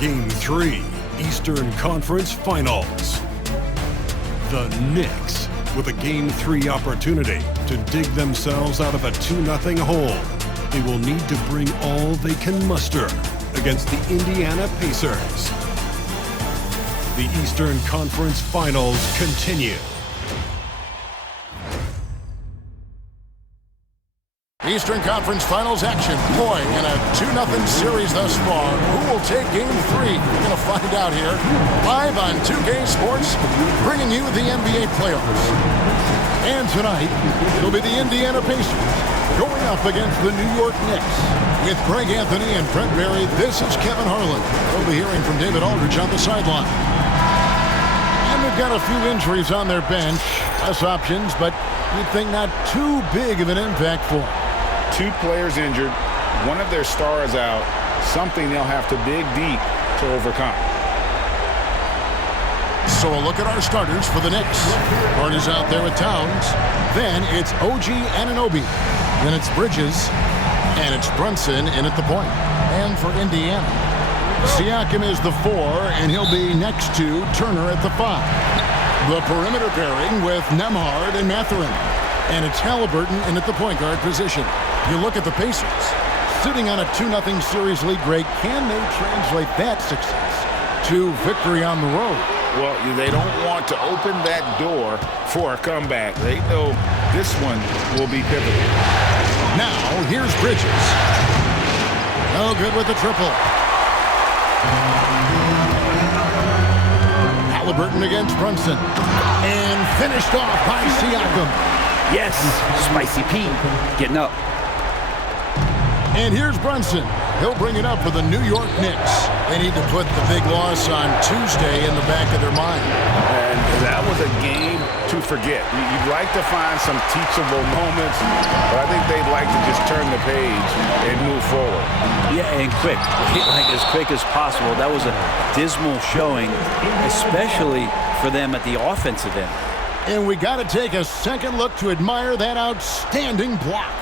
Game 3, Eastern Conference Finals. The Knicks with a Game 3 opportunity to dig themselves out of a 2-0 hole. They will need to bring all they can muster against the Indiana Pacers. The Eastern Conference Finals continue. Eastern Conference Finals action. Boy, in a 2-0 series thus far. Who will take Game 3? We're going to find out here. Live on 2K Sports, bringing you the NBA playoffs. And tonight, it'll be the Indiana Pacers going up against the New York Knicks. With Greg Anthony and Brent Barry, this is Kevin Harlan. We'll be hearing from David Aldridge on the sideline. And they've got a few injuries on their bench. Less options, but you'd think not too big of an impact for them. 2 players injured, one of their stars out, something they'll have to dig deep to overcome. So a look at our starters for the Knicks. Hart is out there with Towns. Then it's OG Anunoby. Then it's Bridges. And it's Brunson in at the point. And for Indiana, Siakam is the 4, and he'll be next to Turner at the 5. The perimeter pairing with Nembhard and Mathurin. And it's Haliburton in at the point guard position. You look at the Pacers, sitting on a 2-0 series lead, Greg. Can they translate that success to victory on the road? Well, they don't want to open that door for a comeback. They know this one will be pivotal. Now, here's Bridges. No good with the triple. Haliburton against Brunson. And finished off by Siakam. Yes, Spicy Pete getting up. And here's Brunson. He'll bring it up for the New York Knicks. They need to put the big loss on Tuesday in the back of their mind. And that was a game to forget. You'd like to find some teachable moments, but I think they'd like to just turn the page and move forward. Yeah, and quick. Like as quick as possible. That was a dismal showing, especially for them at the offensive end. And we got to take a second look to admire that outstanding block.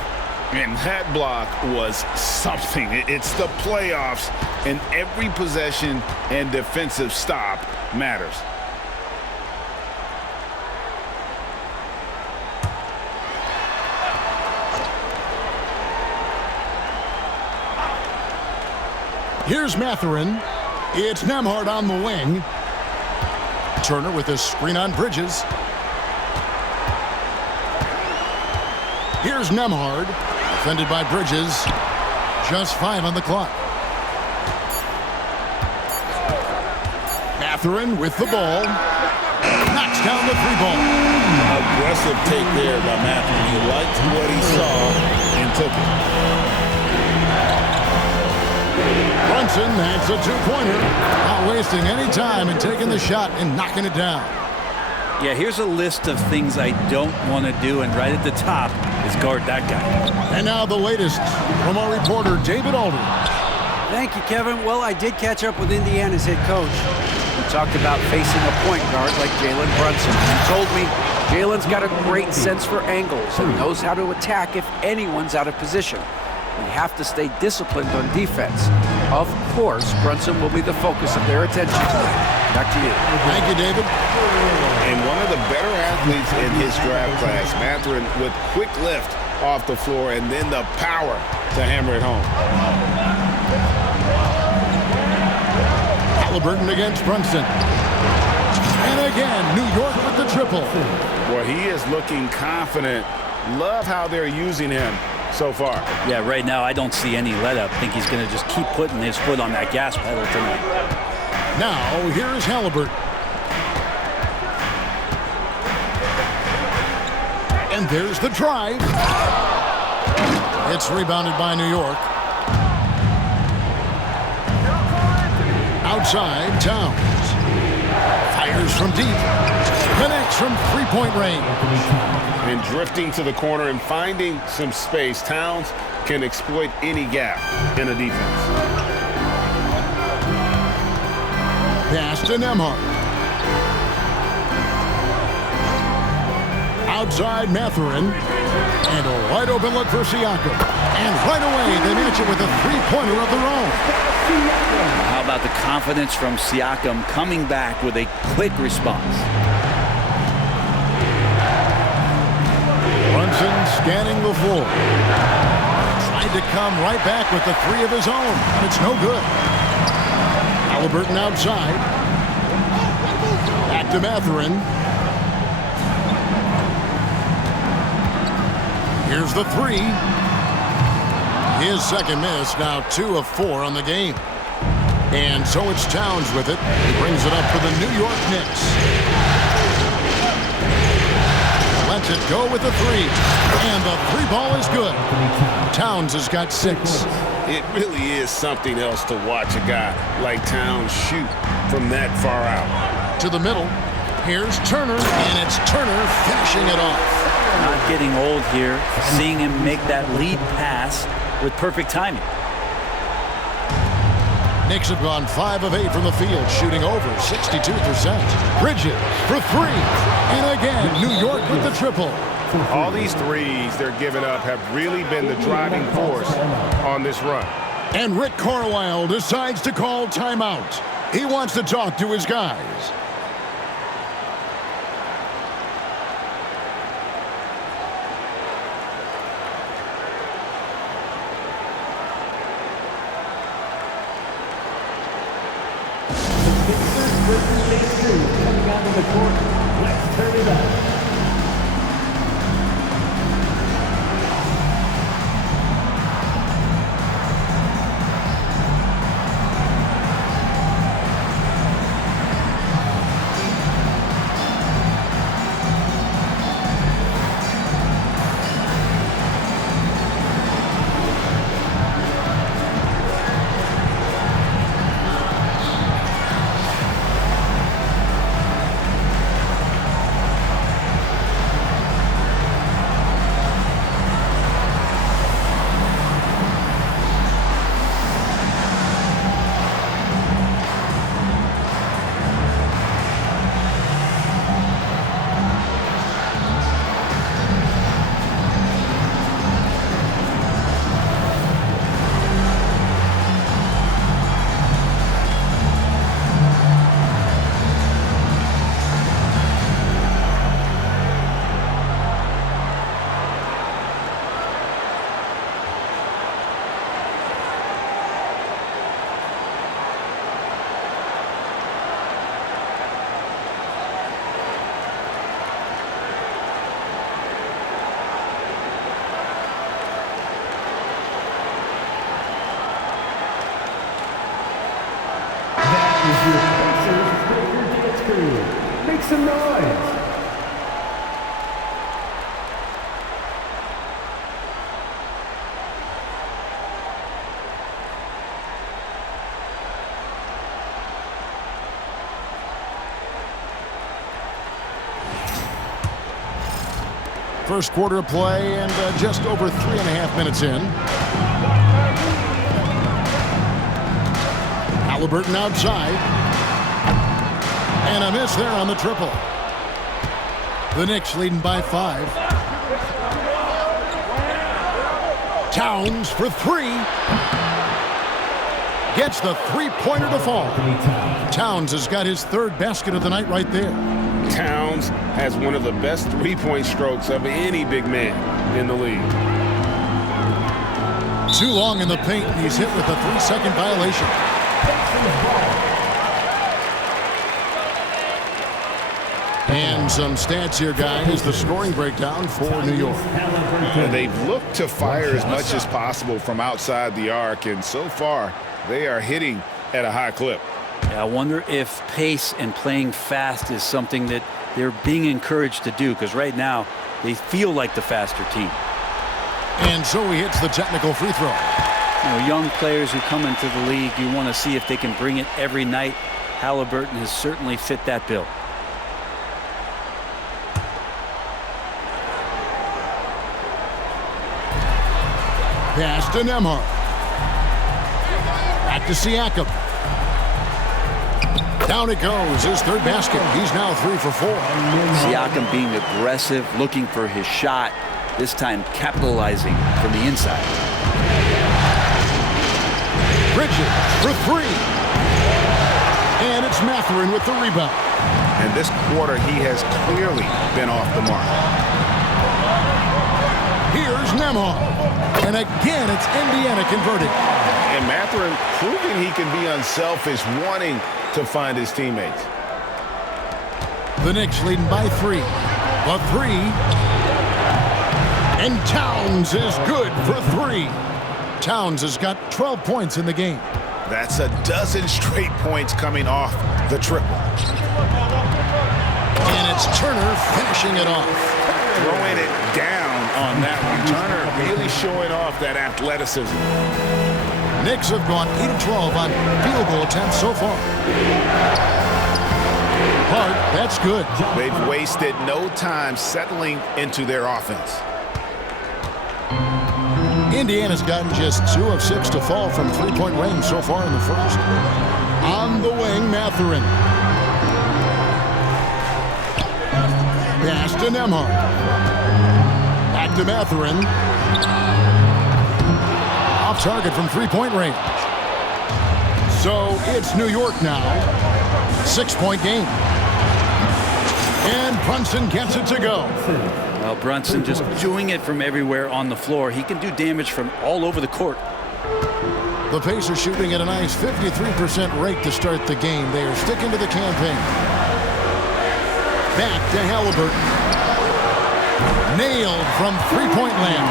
And that block was something. It's the playoffs, and every possession and defensive stop matters. Here's Mathurin. It's Nembhard on the wing. Turner with a screen on Bridges. Here's Nembhard, defended by Bridges. Just 5 on the clock. Mathurin with the ball. Knocks down the 3-ball. Aggressive take there by Mathurin. He liked what he saw and took it. Brunson, that's a 2-pointer. Not wasting any time and taking the shot and knocking it down. Yeah, here's a list of things I don't want to do, and right at the top is guard that guy. And now the latest from our reporter, David Aldridge. Thank you, Kevin. Well, I did catch up with Indiana's head coach. We talked about facing a point guard like Jalen Brunson. He told me Jalen's got a great sense for angles and knows how to attack if anyone's out of position. We have to stay disciplined on defense. Of course, Brunson will be the focus of their attention. Back to you. Thank you, David. And one of the better athletes in his draft class, Mathurin, with quick lift off the floor and then the power to hammer it home. Haliburton against Brunson. And again, New York with the triple. Well, he is looking confident. Love how they're using him so far. Yeah, right now I don't see any let-up. I think he's going to just keep putting his foot on that gas pedal tonight. Now, here's Haliburton. And there's the drive. It's rebounded by New York. Outside, Towns. Fires from deep. Connects from 3-point range. And drifting to the corner and finding some space, Towns can exploit any gap in a defense. Pass to Nembhard. Outside Mathurin. And a wide open look for Siakam. And right away, they match it with a 3-pointer of their own. How about the confidence from Siakam coming back with a quick response? Brunson scanning the floor. Tried to come right back with the three of his own, and it's no good. Haliburton outside. Back to Mathurin. Here's the three. His second miss, now 2 of 4 on the game. And so it's Towns with it. He brings it up for the New York Knicks. Lets it go with the three. And the three ball is good. Towns has got 6. It really is something else to watch a guy like Towns shoot from that far out. To the middle. Here's Turner, and it's Turner finishing it off. Not getting old here. Seeing him make that lead pass with perfect timing. Knicks have gone 5 of 8 from the field, shooting over 62%. Bridges for 3. And again, New York with the triple. All these threes they're giving up have really been the driving force on this run. And Rick Carlisle decides to call timeout. He wants to talk to his guys. Coming out of the court, let's turn it up. Your Pacers Breaker Dance Crew. Make some noise. First quarter of play and just over 3.5 minutes in. Haliburton outside. And a miss there on the triple. The Knicks leading by 5. Towns for 3. Gets the three-pointer to fall. Towns has got his 3rd basket of the night right there. Towns has one of the best three-point strokes of any big man in the league. Too long in the paint, and he's hit with a 3-second violation. And some stats here, guys. The scoring breakdown for New York. They've looked to fire as much as possible from outside the arc, and so far, they are hitting at a high clip. Yeah, I wonder if pace and playing fast is something that they're being encouraged to do, because right now they feel like the faster team. And so he hits the technical free throw. You know, young players who come into the league, you want to see if they can bring it every night. Haliburton has certainly fit that bill. Pass to Nembhard. Back to Siakam. Down it goes, his 3rd basket. He's now 3 for 4. Siakam being aggressive, looking for his shot, this time capitalizing from the inside. Bridges for 3. Here's Mathurin with the rebound. And this quarter, he has clearly been off the mark. Here's Nembhard. And again, it's Indiana converting. And Mathurin proving he can be unselfish, wanting to find his teammates. The Knicks leading by 3. A 3. And Towns is good for 3. Towns has got 12 points in the game. That's a dozen straight points coming off the triple. And it's Turner finishing it off. Throwing it down on that one. Turner really showing off that athleticism. Knicks have gone 8 of 12 on field goal attempts so far. Hart, that's good. They've wasted no time settling into their offense. Indiana's gotten just 2 of 6 to fall from three-point range so far in the first. On the wing, Mathurin. Pass to Nembhard. Back to Mathurin. Off target from three-point range. So it's New York now. 6-point game. And Brunson gets it to go. Well, Brunson just doing it from everywhere on the floor. He can do damage from all over the court. The Pacers shooting at a nice 53% rate to start the game. They are sticking to the campaign. Back to Haliburton. Nailed from three-point land.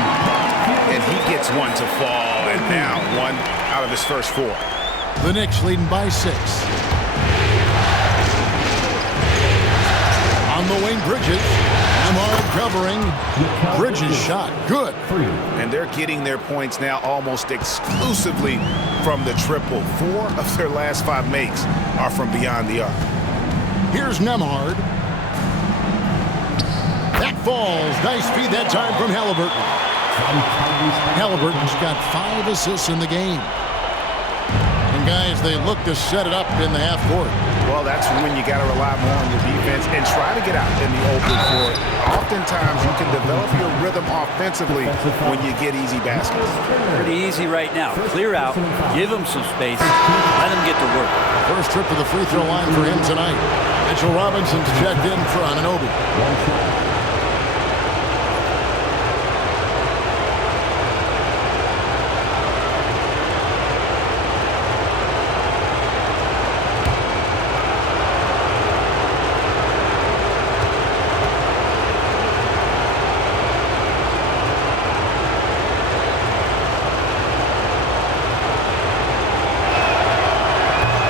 And he gets one to fall, and now 1 out of his first 4. The Knicks leading by 6. On the wing, Bridges. Nembhard covering. Bridges shot. Good. And they're getting their points now almost exclusively from the triple. 4 of their last 5 makes are from beyond the arc. Here's Nembhard. That falls. Nice feed that time from Haliburton. Haliburton's got 5 assists in the game. And guys, they look to set it up in the half court. Well, that's when you got to rely more on your defense and try to get out in the open floor. Oftentimes, you can develop your rhythm offensively when you get easy baskets. Pretty easy right now. Clear out, give him some space, let him get to work. First trip to the free throw line for him tonight. Mitchell Robinson's checked in for Anunoby.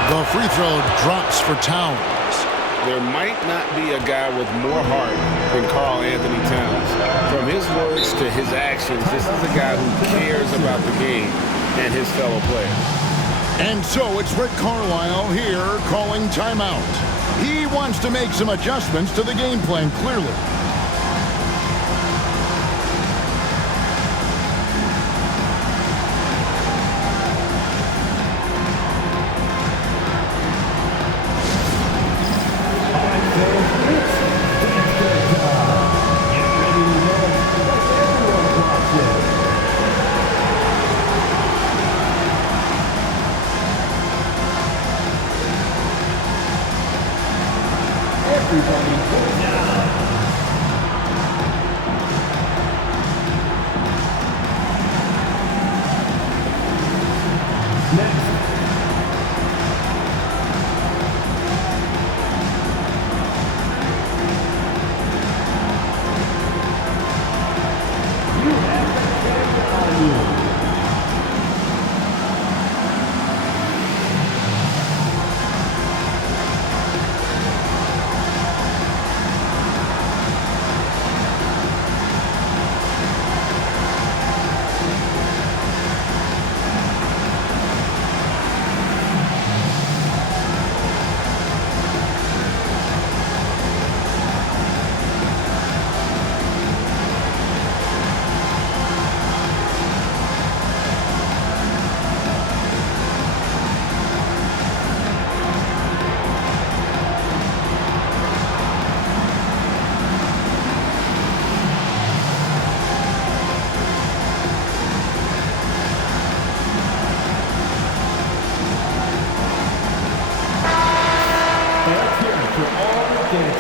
The free throw drops for Towns. There might not be a guy with more heart than Karl Anthony Towns. From his words to his actions, this is a guy who cares about the game and his fellow players. And so it's Rick Carlisle here calling timeout. He wants to make some adjustments to the game plan, clearly.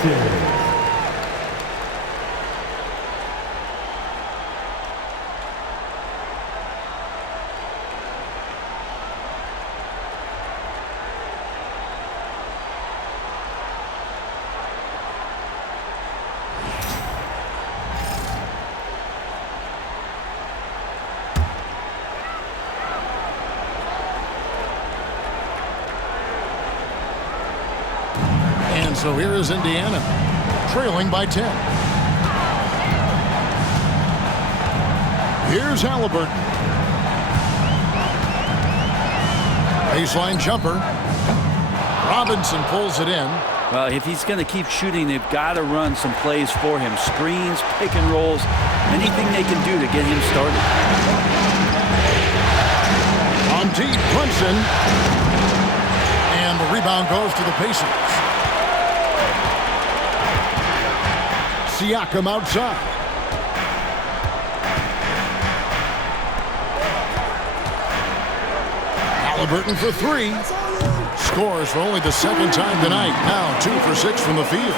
Pacers. So here is Indiana, trailing by 10. Here's Haliburton. Baseline jumper. Robinson pulls it in. Well, if he's going to keep shooting, they've got to run some plays for him. Screens, pick and rolls, anything they can do to get him started. On deep, Brunson. And the rebound goes to the Pacers. Siakam outside. Haliburton for three. Scores for only the second time tonight. Now 2 for 6 from the field.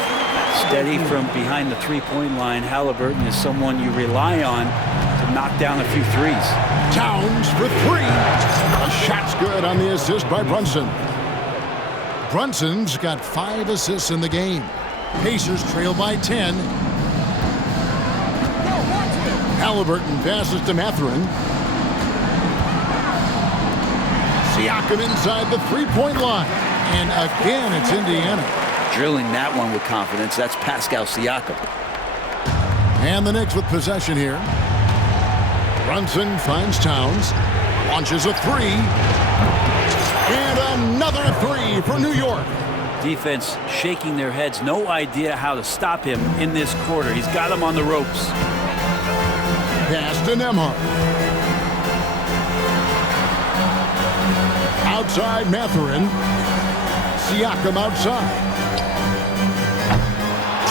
Steady from behind the three-point line. Haliburton is someone you rely on to knock down a few threes. Towns for three. A shot's good on the assist by Brunson. Brunson's got 5 assists in the game. Pacers trail by 10. Haliburton passes to Mathurin. Siakam inside the three-point line. And again, it's Indiana. Drilling that one with confidence. That's Pascal Siakam. And the Knicks with possession here. Brunson finds Towns. Launches a three. And another three for New York. Defense shaking their heads. No idea how to stop him in this quarter. He's got him on the ropes. Pass to Nembhard. Outside Mathurin. Siakam outside.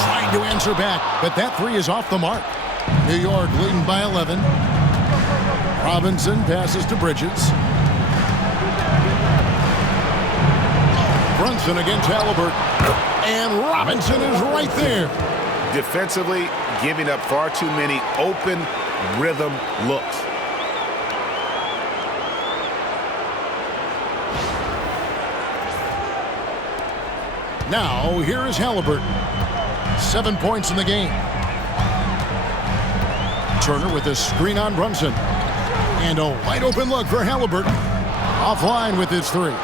Trying to answer back, but that three is off the mark. New York leading by 11. Robinson passes to Bridges. Brunson against Haliburton. And Robinson is right there. Defensively, giving up far too many open rhythm looks. Now, here is Haliburton. 7 points in the game. Turner with a screen on Brunson. And a wide open look for Haliburton. Offline with his three.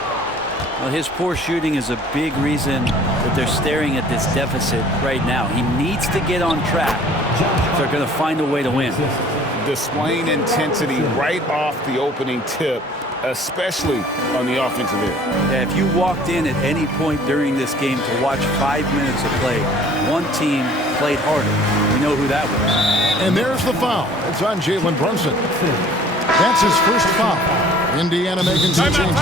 Well, his poor shooting is a big reason that they're staring at this deficit right now. He needs to get on track if they're going to find a way to win. Displaying intensity right off the opening tip, especially on the offensive end. Yeah, if you walked in at any point during this game to watch 5 minutes of play, one team played harder. We know who that was. And there's the foul. It's on Jalen Brunson. That's his first foul. Indiana making some changes.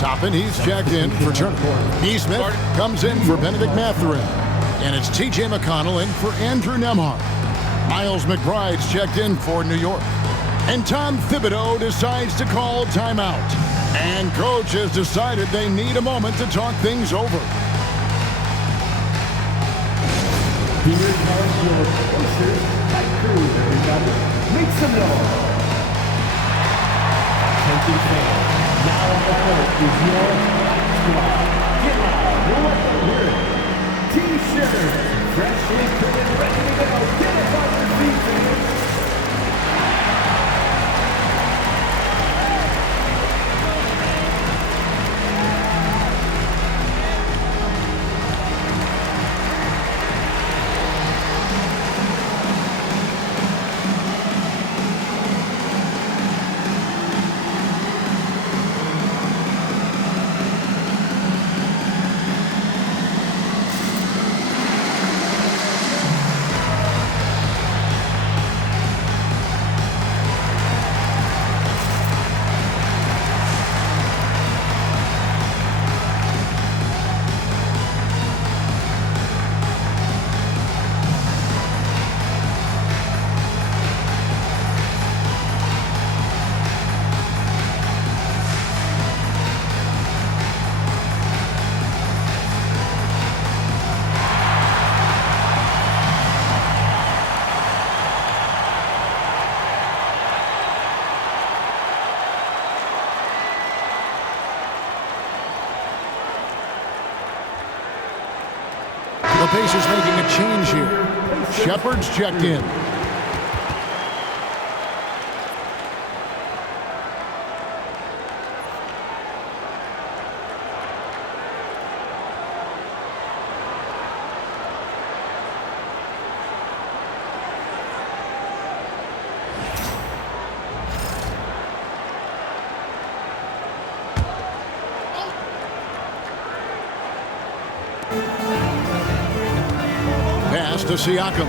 Toppin, he's checked in for Turner. Neesmith comes in for Benedict Mathurin. And it's T.J. McConnell in for Andrew Nembhard. Miles McBride's checked in for New York. And Tom Thibodeau decides to call timeout. And coach has decided they need a moment to talk things over. Here's your Pacers tight crew, everybody. Make some noise. Attention fans. Now on the court is your squad. Get loud. We'll let them hear it. T-shirts, freshly printed, ready to go. Get up on your feet, fans. The Pacers making a change here. Shepard's checked in. Pass to Siakam.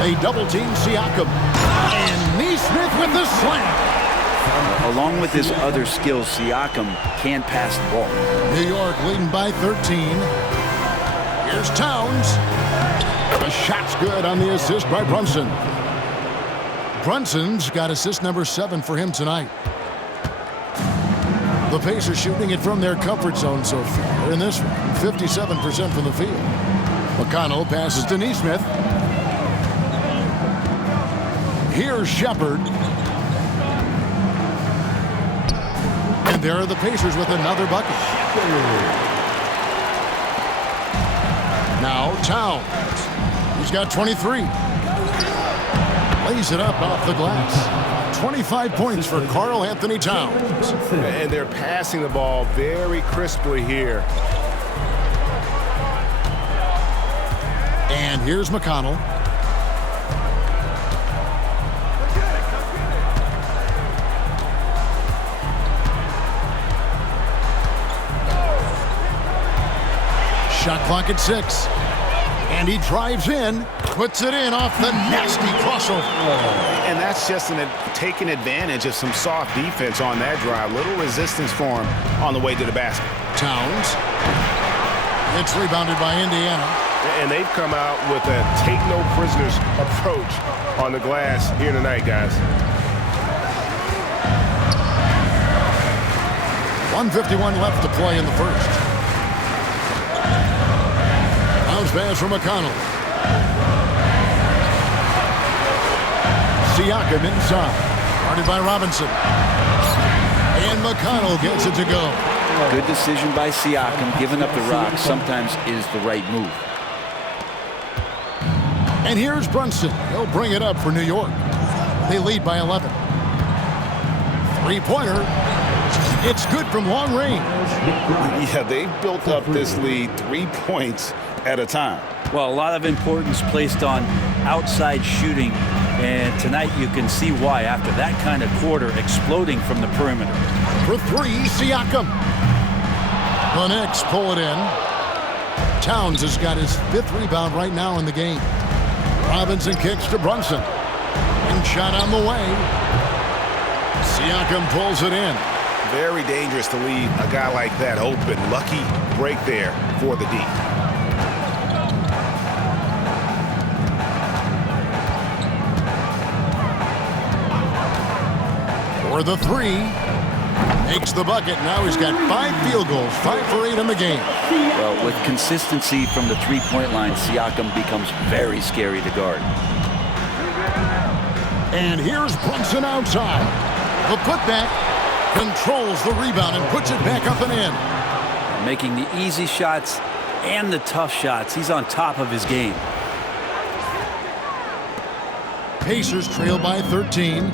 They double-team Siakam. And Neesmith with the slam. Along with his other skills, Siakam can pass the ball. New York leading by 13. Here's Towns. The shot's good on the assist by Brunson. Brunson's got assist number 7 for him tonight. The Pacers shooting it from their comfort zone so far in this one, 57% from the field. McConnell passes to Neesmith. Here's Shepard. And there are the Pacers with another bucket. Now Towns. He's got 23. Lays it up off the glass. 25 points for Karl Anthony Towns. And they're passing the ball very crisply here. And here's McConnell. Shot clock at 6. And he drives in, puts it in off the nasty crossover. And that's just taking advantage of some soft defense on that drive. Little resistance for him on the way to the basket. Towns. It's rebounded by Indiana. And they've come out with a take-no-prisoners approach on the glass here tonight, guys. 1:51 left to play in the first. Bounce pass from McConnell. Siakam inside. Guarded by Robinson. And McConnell gets it to go. Good decision by Siakam. Giving up the rock sometimes is the right move. And here's Brunson. He'll bring it up for New York. They lead by 11. Three-pointer. It's good from long range. Yeah, they've built up this lead 3 points at a time. Well, a lot of importance placed on outside shooting, and tonight you can see why after that kind of quarter exploding from the perimeter. For 3, Siakam. The Knicks pull it in. Towns has got his 5th rebound right now in the game. Robinson kicks to Brunson. And shot on the way. Siakam pulls it in. Very dangerous to leave a guy like that open. Lucky break there for the D. For the 3. Makes the bucket. Now he's got 5 field goals. 5 for 8 in the game. Well, with consistency from the three-point line, Siakam becomes very scary to guard. And here's Brunson outside. The putback controls the rebound and puts it back up and in. Making the easy shots and the tough shots. He's on top of his game. Pacers trail by 13.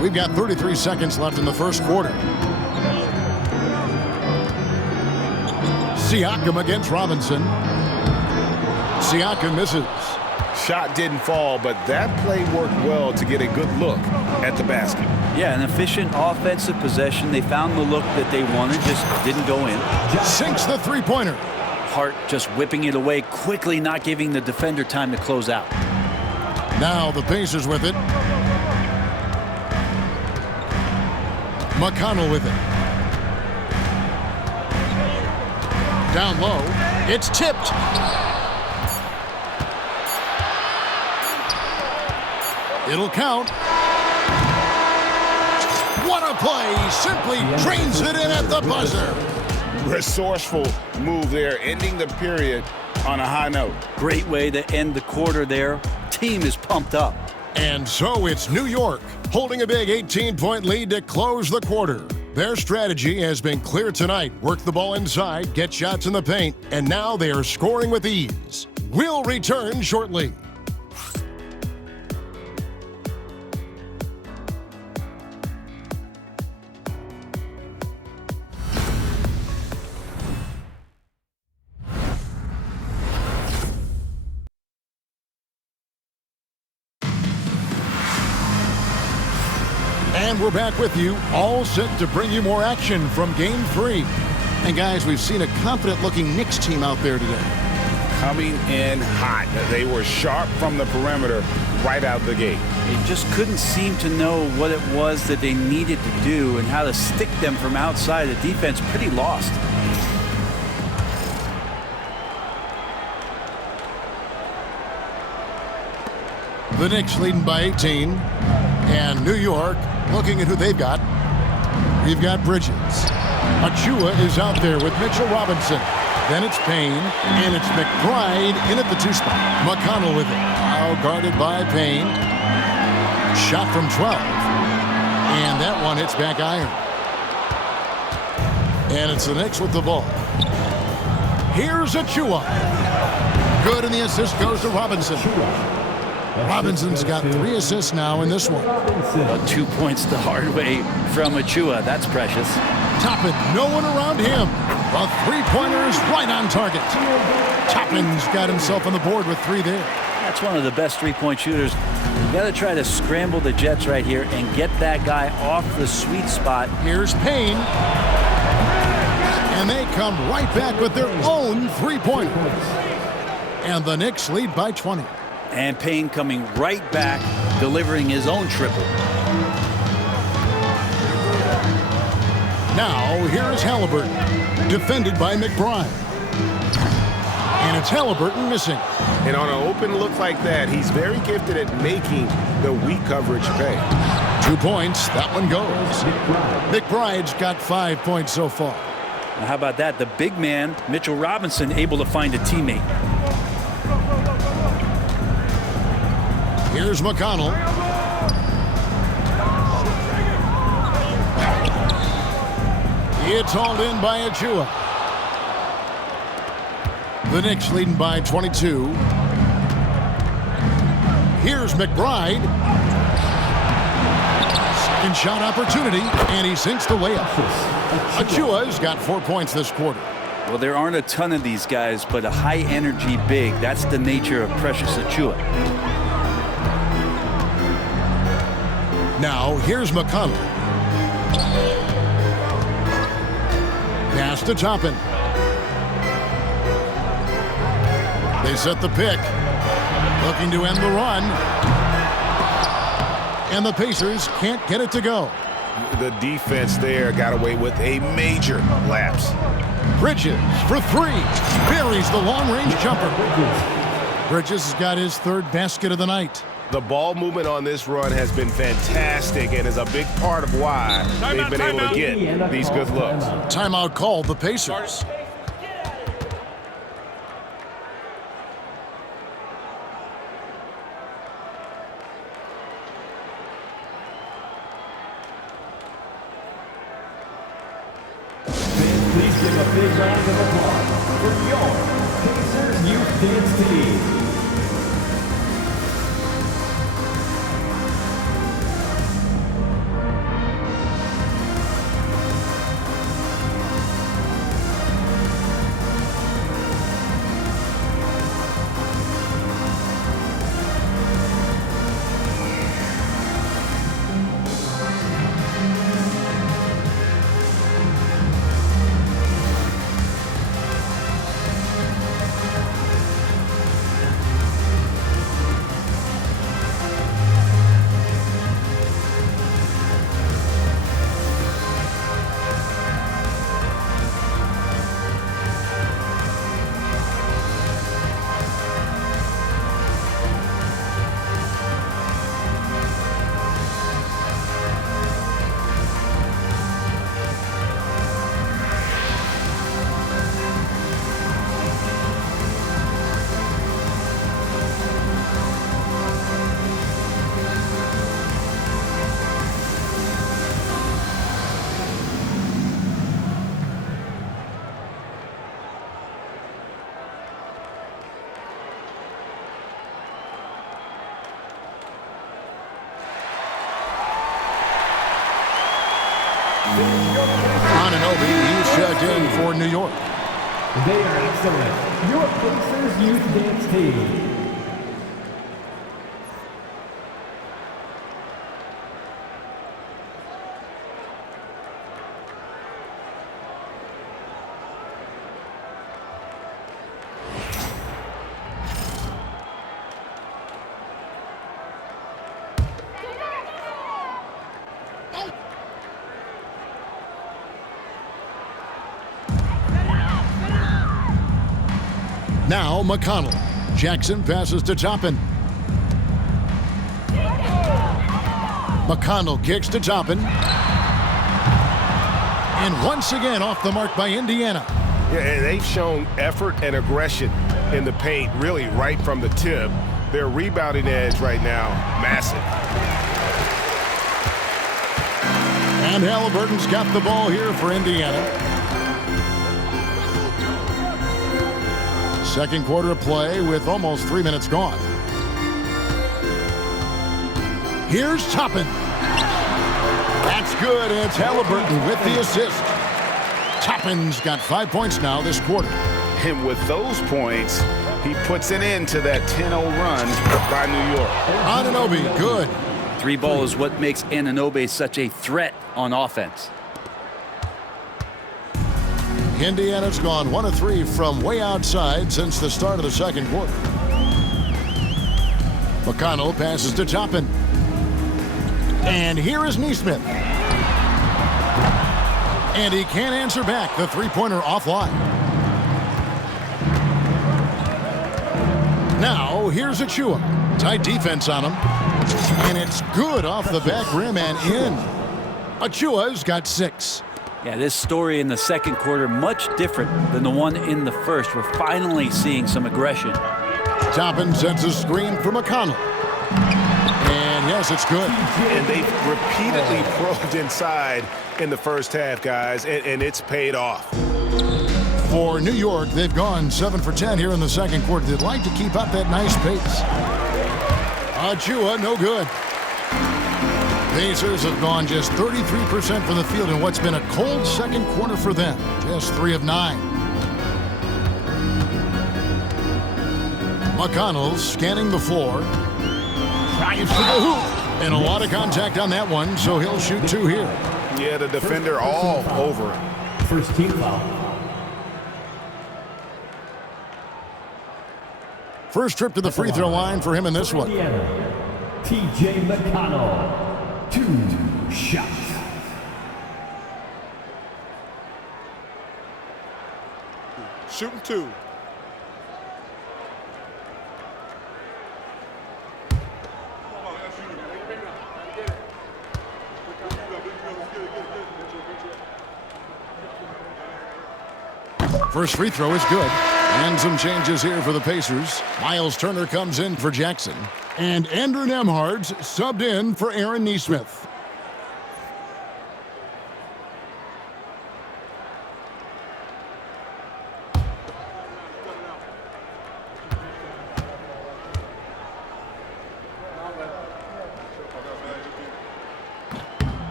We've got 33 seconds left in the first quarter. Siakam against Robinson. Siakam misses. Shot didn't fall, but that play worked well to get a good look at the basket. Yeah, an efficient offensive possession. They found the look that they wanted, just didn't go in. Sinks the three-pointer. Hart just whipping it away quickly, not giving the defender time to close out. Now the Pacers with it. McConnell with it. Down low. It's tipped. It'll count. What a play. Simply drains it in at the buzzer. Resourceful move there, ending the period on a high note. Great way to end the quarter there. Team is pumped up. And so it's New York holding a big 18-point lead to close the quarter. Their strategy has been clear tonight. Work the ball inside, get shots in the paint, and now they are scoring with ease. We'll return shortly. And we're back with you, all set to bring you more action from Game 3. And guys, we've seen a confident-looking Knicks team out there today. Coming in hot. They were sharp from the perimeter right out the gate. They just couldn't seem to know what it was that they needed to do and how to stick them from outside. The defense pretty lost. The Knicks leading by 18. And New York looking at who they've got. We've got Bridges. Achua is out there with Mitchell Robinson. Then it's Payne, and it's McBride in at the 2 spot. McConnell with it. Now guarded by Payne. Shot from 12. And that one hits back iron. And it's the Knicks with the ball. Here's Achua. Good, and the assist goes to Robinson. Robinson's got 3 assists now in this one. 2 points the hard way from Achua. That's precious. Toppin, no one around him. A 3-pointer is right on target. Toppin's got himself on the board with 3 there. That's one of the best 3-point shooters. You got to try to scramble the Jets right here and get that guy off the sweet spot. Here's Payne. And they come right back with their own 3-pointer. And the Knicks lead by 20. And Payne coming right back, delivering his own triple. Now, here's Haliburton, defended by McBride. And it's Haliburton missing. And on an open look like that, he's very gifted at making the weak coverage pay. 2 points, that one goes. McBride's got 5 points so far. Now how about that? The big man, Mitchell Robinson, able to find a teammate. Here's McConnell. It's hauled in by Achua. The Knicks leading by 22. Here's McBride. Second shot opportunity, and he sinks the layup. Achua's got 4 points this quarter. Well, there aren't a ton of these guys, but a high-energy big. That's the nature of Precious Achua. Now, here's McConnell. Pass to Toppin. They set the pick. Looking to end the run. And the Pacers can't get it to go. The defense there got away with a major lapse. Bridges for 3. Buries the long-range jumper. Bridges has got his 3rd basket of the night. The ball movement on this run has been fantastic and is a big part of why they've been able to get these good looks. Timeout called the Pacers. Please give a big round of applause for York Pacers Youth Dance Team. Anunoby, he's checked in for New York. They are excellent. York Pacers Youth Dance Team. Now McConnell. Jackson passes to Toppin. McConnell kicks to Toppin. And once again off the mark by Indiana. Yeah, and they've shown effort and aggression in the paint, really right from the tip. Their rebounding edge right now, massive. And Haliburton's got the ball here for Indiana. Second quarter of play with almost 3 minutes gone. Here's Toppin. That's good, and it's Haliburton with the assist. Toppin's got 5 points now this quarter. And with those points, he puts an end to that 10-0 run by New York. Anunoby, good. Three ball is what makes Anunoby such a threat on offense. Indiana's gone 1 of 3 from way outside since the start of the second quarter. McConnell passes to Toppin. And here is Nesmith. And he can't answer back. The three-pointer offline. Now, here's Achua. Tight defense on him. And it's good off the back rim and in. Achua's got 6. Yeah, this story in the second quarter, much different than the one in the first. We're finally seeing some aggression. Toppin sets a screen for McConnell. And yes, it's good. And they've repeatedly probed inside in the first half, guys, and it's paid off. For New York, they've gone 7 for 10 here in the second quarter. They'd like to keep up that nice pace. Achua, no good. Pacers have gone just 33% from the field in what's been a cold second quarter for them. Just 3 of 9. McConnell scanning the floor. Drives to the hoop. And a lot of contact on that one, so he'll shoot 2 here. Yeah, the defender all over him. First team foul. First trip to the free throw line for him in this one. T.J. McConnell. 2 shots. Shooting 2. First free throw is good. And some changes here for the Pacers. Miles Turner comes in for Jackson. And Andrew Nembhard's subbed in for Aaron Nesmith.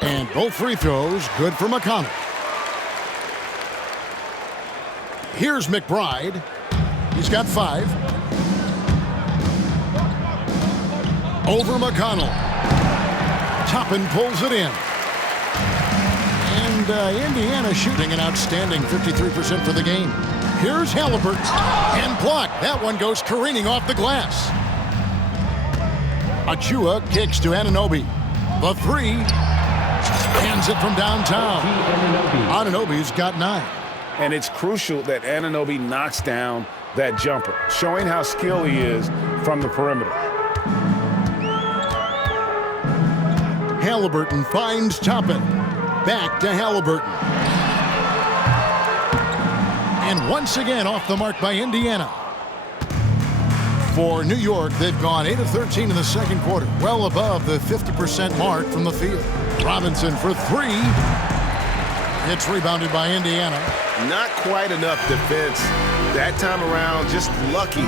And both free throws good for McConnell. Here's McBride. He's got 5. Over McConnell. Toppin pulls it in. And Indiana shooting an outstanding 53% for the game. Here's Haliburton. And blocked. That one goes careening off the glass. Achua kicks to Anunoby. The 3. Hands it from downtown. Anunoby's got 9. And it's crucial that Anunoby knocks down that jumper, showing how skilled he is from the perimeter. Haliburton finds Toppin. Back to Haliburton. And once again off the mark by Indiana. For New York, they've gone 8 of 13 in the second quarter, well above the 50% mark from the field. Robinson for 3. It's rebounded by Indiana. Not quite enough defense that time around, just lucky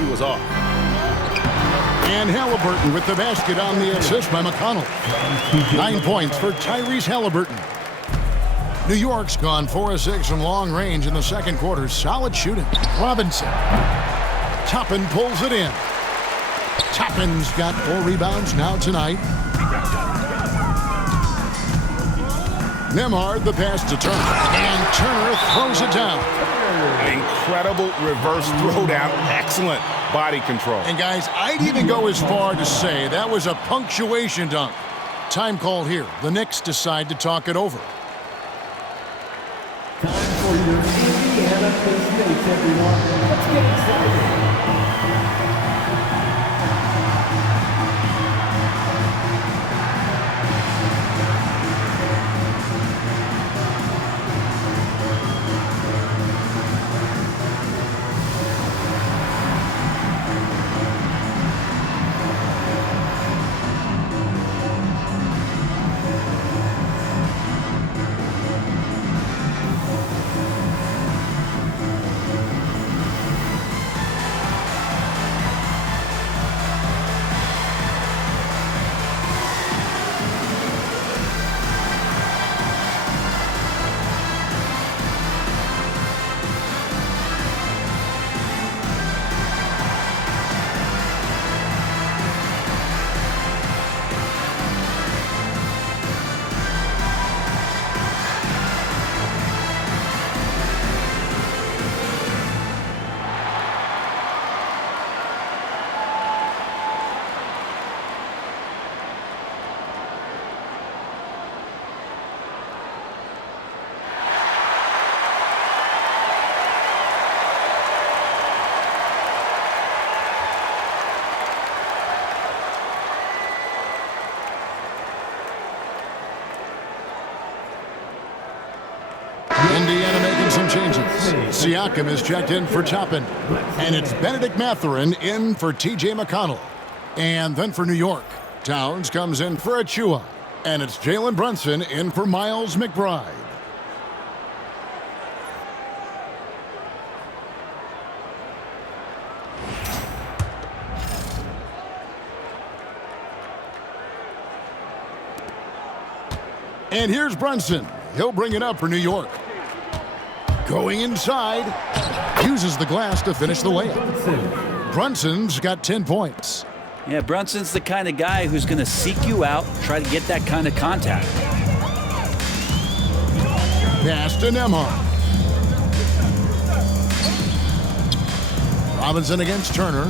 he was off. And Haliburton with the basket on the assist by McConnell. 9 points for Tyrese Haliburton. New York's gone 4 of 6 from long range in the second quarter. Solid shooting. Robinson. Toppin pulls it in. Toppin's got 4 rebounds now tonight. Nembhard the pass to Turner. And Turner throws it down. An incredible reverse throwdown. Excellent body control. And guys, I'd even go as far to say that was a punctuation dunk. Time call here. The Knicks decide to talk it over. Time for your Indiana Pistons, everyone. Let's get excited. Indiana making some changes. Siakam is checked in for Toppin. And it's Benedict Mathurin in for T.J. McConnell. And then for New York, Towns comes in for Achua. And it's Jalen Brunson in for Miles McBride. And here's Brunson. He'll bring it up for New York. Going inside. Uses the glass to finish the layup. Brunson's got 10 points. Yeah, Brunson's the kind of guy who's going to seek you out, try to get that kind of contact. Pass to Nembhard. Robinson against Turner.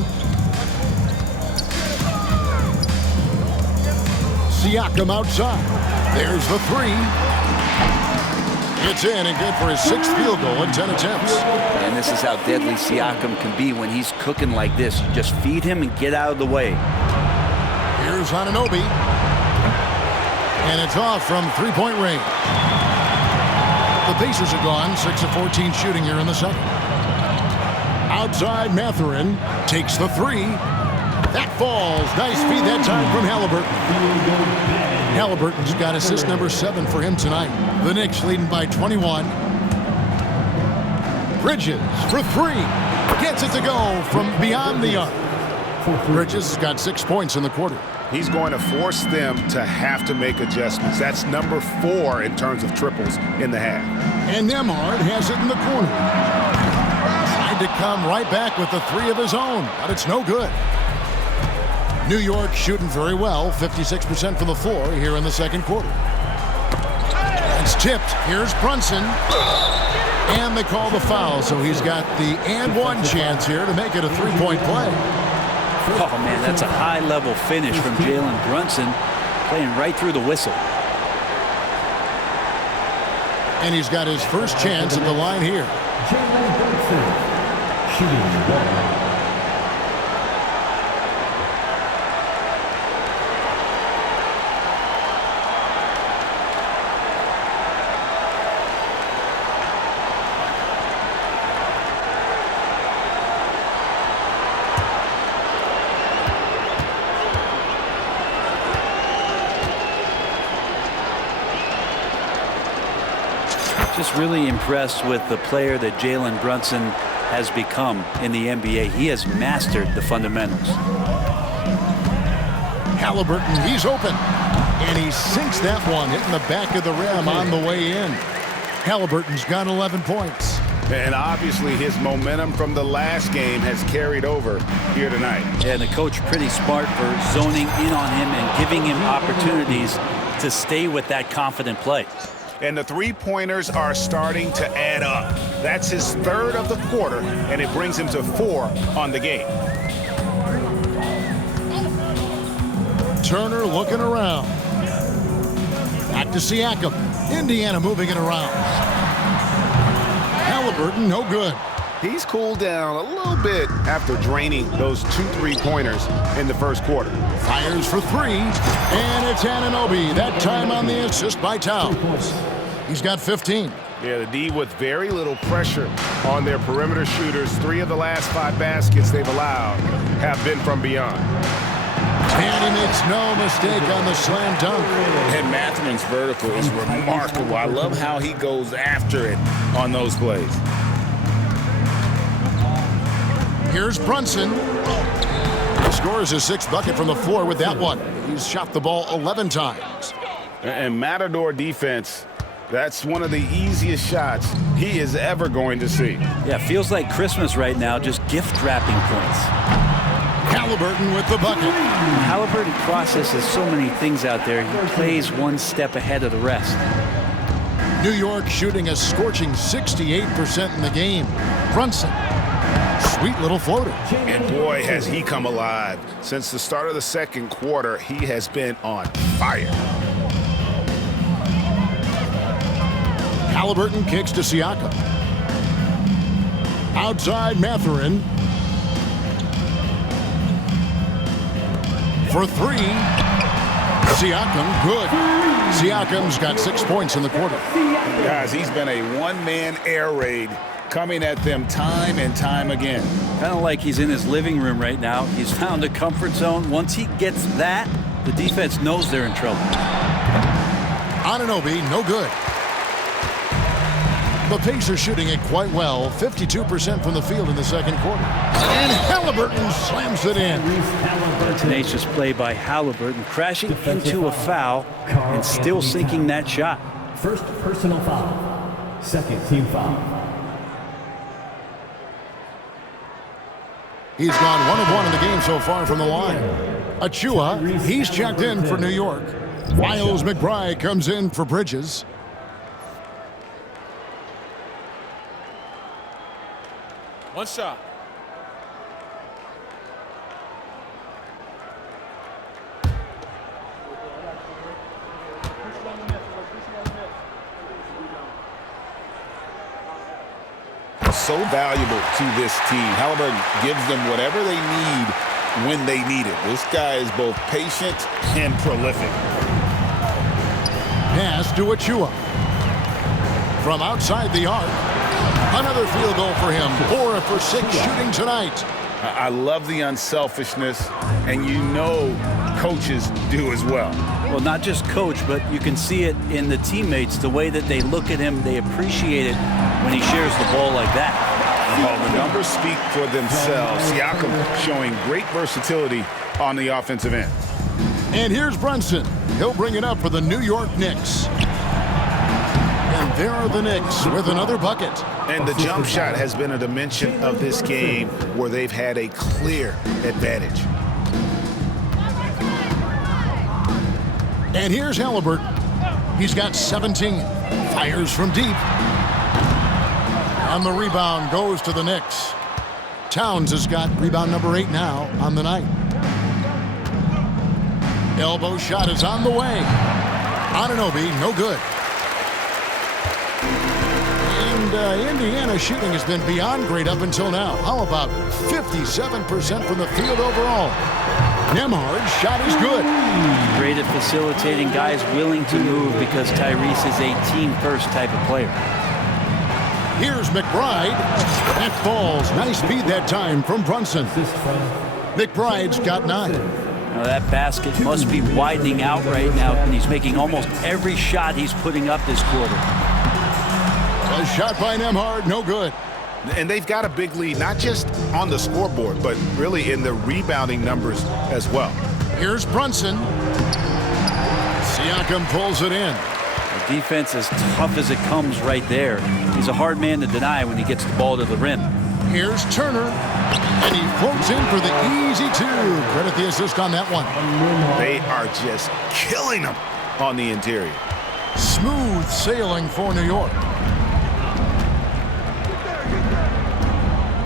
Siakam outside. There's the 3. It's in and good for his 6th field goal in 10 attempts. And this is how deadly Siakam can be when he's cooking like this. You just feed him and get out of the way. Here's Anunoby. And it's off from 3-point range. The Pacers are gone 6 of 14 shooting here in the second. Outside, Mathurin takes the 3. That falls. Nice feed that time from Haliburton. Haliburton's got assist number 7 for him tonight. The Knicks leading by 21. Bridges for 3. Gets it to go from beyond the arc. Bridges has got 6 points in the quarter. He's going to force them to have to make adjustments. That's number 4 in terms of triples in the half. And Nembhard has it in the corner. Tried to come right back with the 3 of his own, but it's no good. New York shooting very well, 56% from the floor here in the second quarter. It's tipped. Here's Brunson. And they call the foul, so he's got the and one chance here to make it a 3-point play. Oh, man, that's a high-level finish from Jalen Brunson, playing right through the whistle. And he's got his first chance at the line here. Jalen Brunson, shooting the ball. Just really impressed with the player that Jalen Brunson has become in the NBA. He has mastered the fundamentals. Haliburton, he's open. And he sinks that one, hitting the back of the rim on the way in. Haliburton's got 11 points. And obviously his momentum from the last game has carried over here tonight. Yeah, and the coach pretty smart for zoning in on him and giving him opportunities to stay with that confident play. And the three-pointers are starting to add up. That's his third of the quarter, and it brings him to 4 on the game. Turner looking around. Back to Siakam. Indiana moving it around. Haliburton, no good. He's cooled down a little bit after draining those 2 3-pointers in the first quarter. Fires for 3, and it's Anunoby. That time on the assist by Towns. He's got 15. Yeah, the D with very little pressure on their perimeter shooters. 3 of the last 5 baskets they've allowed have been from beyond. And he makes no mistake on the slam dunk. And Mathurin's vertical is remarkable. I love how he goes after it on those plays. Here's Brunson. He scores his 6th bucket from the floor with that one. He's shot the ball 11 times. And Matador defense, that's one of the easiest shots he is ever going to see. Yeah, feels like Christmas right now, just gift wrapping points. Haliburton with the bucket. Haliburton processes so many things out there. He plays one step ahead of the rest. New York shooting a scorching 68% in the game. Brunson. Sweet little floater. And boy, has he come alive. Since the start of the second quarter, he has been on fire. Haliburton kicks to Siakam. Outside Mathurin. For 3. Siakam, good. Siakam's got 6 points in the quarter. Guys, he's been a one-man air raid coming at them time and time again. Kind of like he's in his living room right now. He's found a comfort zone. Once he gets that, the defense knows they're in trouble. Anunoby, no good. The Pacers shooting it quite well, 52% from the field in the second quarter. And Haliburton slams it in. A tenacious play by Haliburton, crashing into a foul and still sinking that shot. First personal foul. Second team foul. He's gone 1 of 1 in the game so far from the line. Achua, he's checked in for New York. Miles McBride comes in for Bridges. One shot. So valuable to this team. Haliburton gives them whatever they need when they need it. This guy is both patient and prolific. Pass to Achua. From outside the arc. Another field goal for him. 4 for 6 shooting tonight. I love the unselfishness, and you know coaches do as well. Well, not just coach, but you can see it in the teammates, the way that they look at him. They appreciate it when he shares the ball like that. Well, the numbers speak for themselves. Siakam showing great versatility on the offensive end. And here's Brunson. He'll bring it up for the New York Knicks. And there are the Knicks with another bucket. And the jump shot has been a dimension of this game where they've had a clear advantage. And here's Haliburton. He's got 17. Fires from deep. On the rebound goes to the Knicks. Towns has got rebound number 8 now on the night. Elbow shot is on the way. Anunoby, no good. And Indiana shooting has been beyond great up until now. How about 57% from the field overall? Nembhard's shot is good. Great at facilitating, guys willing to move because Tyrese is a team-first type of player. Here's McBride. That falls. Nice speed that time from Brunson. McBride's got 9. Now that basket must be widening out right now, and he's making almost every shot he's putting up this quarter. A shot by Nembhard, no good. And they've got a big lead, not just on the scoreboard, but really in the rebounding numbers as well. Here's Brunson. Siakam pulls it in. Defense as tough as it comes right there. He's a hard man to deny when he gets the ball to the rim. Here's Turner, and he floats in for the easy two. Credit the assist on that one. They are just killing him on the interior. Smooth sailing for New York.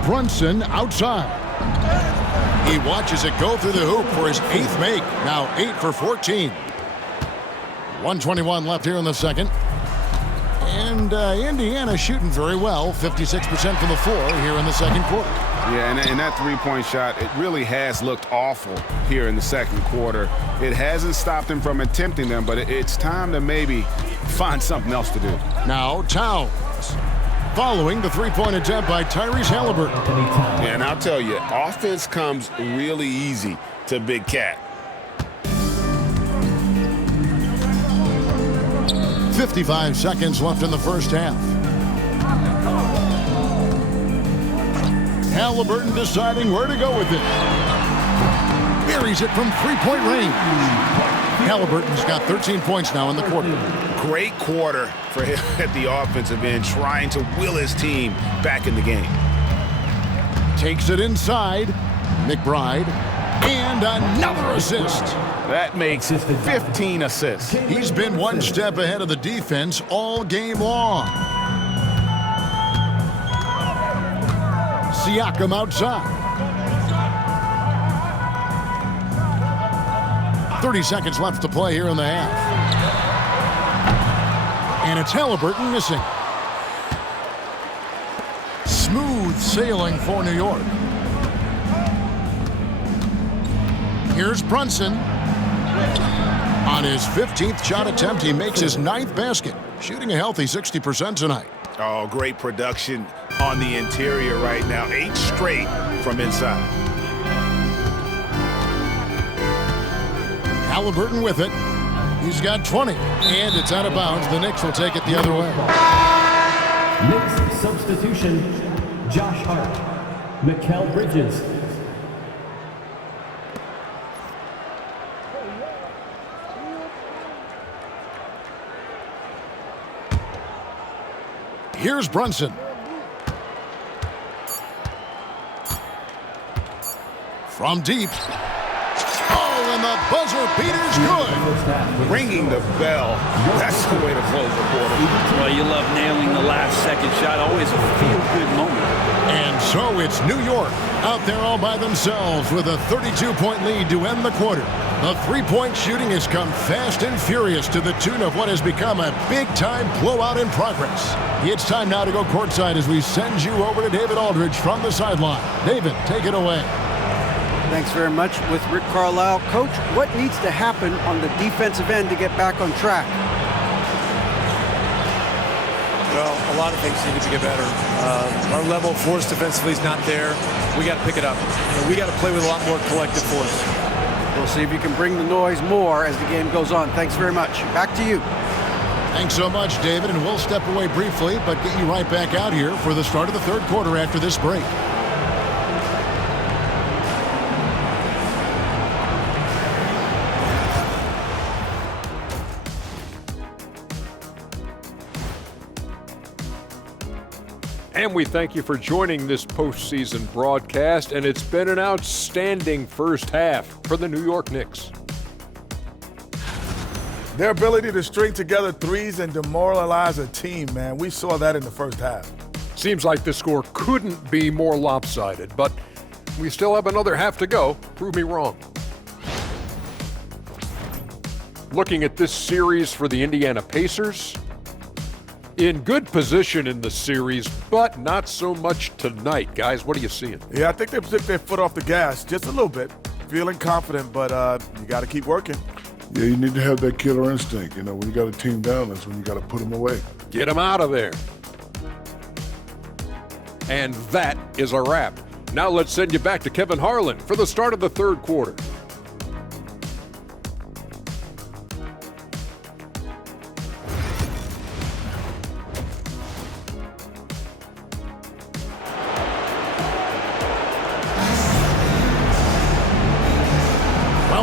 Brunson outside. He watches it go through the hoop for his 8th make. Now 8 for 14. 1:21 left here in the second. And Indiana shooting very well, 56% from the floor here in the second quarter. Yeah, and that three-point shot, it really has looked awful here in the second quarter. It hasn't stopped him from attempting them, but it's time to maybe find something else to do. Now Towns, following the three-point attempt by Tyrese Haliburton. Yeah, and I'll tell you, offense comes really easy to Big Cat. 55 seconds left in the first half. Haliburton deciding where to go with it. Buries it from three-point range. Haliburton's got 13 points now in the quarter. Great quarter for him at the offensive end, trying to will his team back in the game. Takes it inside. McBride. And another assist. That makes 15 assists. He's been one step ahead of the defense all game long. Siakam outside. 30 seconds left to play here in the half. And it's Haliburton missing. Smooth sailing for New York. Here's Brunson. On his 15th shot attempt, he makes his 9th basket, shooting a healthy 60% tonight. Oh, great production on the interior right now. 8 straight from inside. Haliburton with it. He's got 20, and it's out of bounds. The Knicks will take it the other way. Knicks substitution, Josh Hart, Mikal Bridges. Here's Brunson. From deep. Oh, and the buzzer beater's good. Ringing the bell. That's the way to close the quarter. Well, you love nailing the last second shot. Always a feel-good moment. And so it's New York out there all by themselves with a 32-point lead to end the quarter. The three-point shooting has come fast and furious to the tune of what has become a big-time blowout in progress. It's time now to go courtside as we send you over to David Aldridge from the sideline. David, take it away. Thanks very much with Rick Carlisle. Coach, what needs to happen on the defensive end to get back on track? Well, a lot of things need to get better. Our level of force defensively is not there. We got to pick it up. We got to play with a lot more collective force. We'll see if you can bring the noise more as the game goes on. Thanks very much. Back to you. Thanks so much, David, and we'll step away briefly, but get you right back out here for the start of the third quarter after this break. And we thank you for joining this postseason broadcast, and it's been an outstanding first half for the New York Knicks. Their ability to string together threes and demoralize a team, man, we saw that in the first half. Seems like the score couldn't be more lopsided, but we still have another half to go. Prove me wrong. Looking at this series for the Indiana Pacers, in good position in the series, but not so much tonight. Guys, what are you seeing? Yeah, I think they took their foot off the gas just a little bit. Feeling confident, but you got to keep working. Yeah, you need to have that killer instinct. You know, when you got a team down, that's when you got to put them away. Get them out of there. And that is a wrap. Now let's send you back to Kevin Harlan for the start of the third quarter.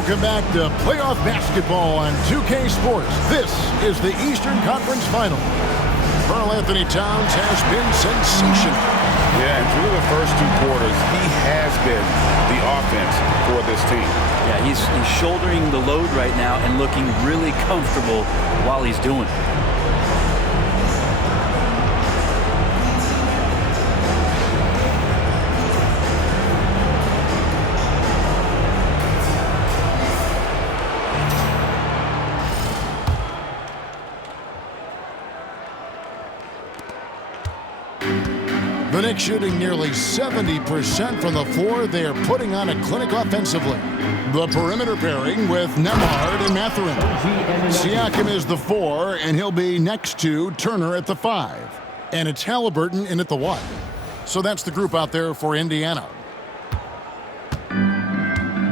Welcome back to playoff basketball on 2K Sports. This is the Eastern Conference Final. Karl Anthony Towns has been sensational. Yeah, and through the first 2 quarters, he has been the offense for this team. Yeah, he's shouldering the load right now and looking really comfortable while he's doing it. The Knicks shooting nearly 70% from the floor. They are putting on a clinic offensively. The perimeter pairing with Nembhard and Mathurin. Siakam is the 4, and he'll be next to Turner at the 5. And it's Haliburton in at the 1. So that's the group out there for Indiana.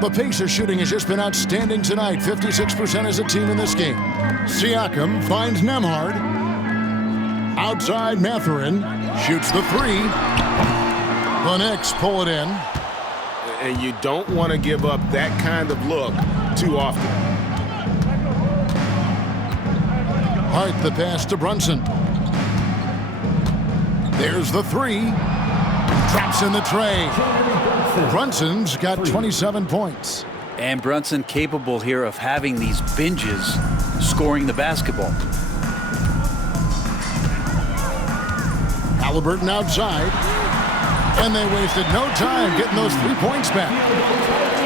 The Pacers shooting has just been outstanding tonight. 56% as a team in this game. Siakam finds Nembhard. Outside Mathurin. Shoots the 3. The Knicks pull it in. And you don't want to give up that kind of look too often. Hart the pass to Brunson. There's the 3. Traps in the tray. Brunson's got 27 points. And Brunson capable here of having these binges scoring the basketball. Haliburton outside. And they wasted no time getting those 3 points back.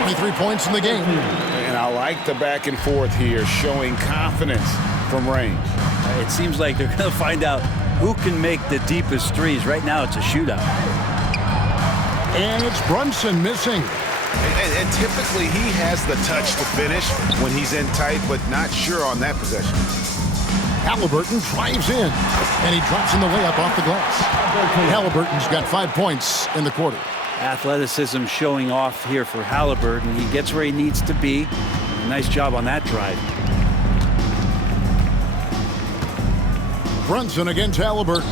23 points in the game. And I like the back and forth here, showing confidence from range. It seems like they're going to find out who can make the deepest threes. Right now it's a shootout. And it's Brunson missing. And typically he has the touch to finish when he's in tight, but not sure on that possession. Haliburton drives in, and he drops in the layup off the glass. Haliburton's got 5 points in the quarter. Athleticism showing off here for Haliburton. He gets where he needs to be. Nice job on that drive. Brunson against Haliburton.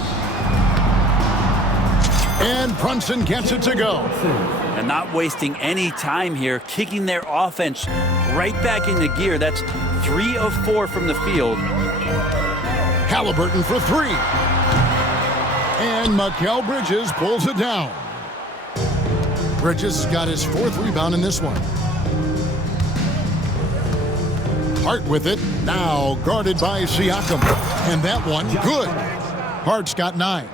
And Brunson gets it to go. And not wasting any time here, kicking their offense right back into gear. That's 3 of 4 from the field. Haliburton for 3. And Mikal Bridges pulls it down. Bridges got his 4th rebound in this one. Hart with it, now guarded by Siakam. And that one, good. Hart's got 9.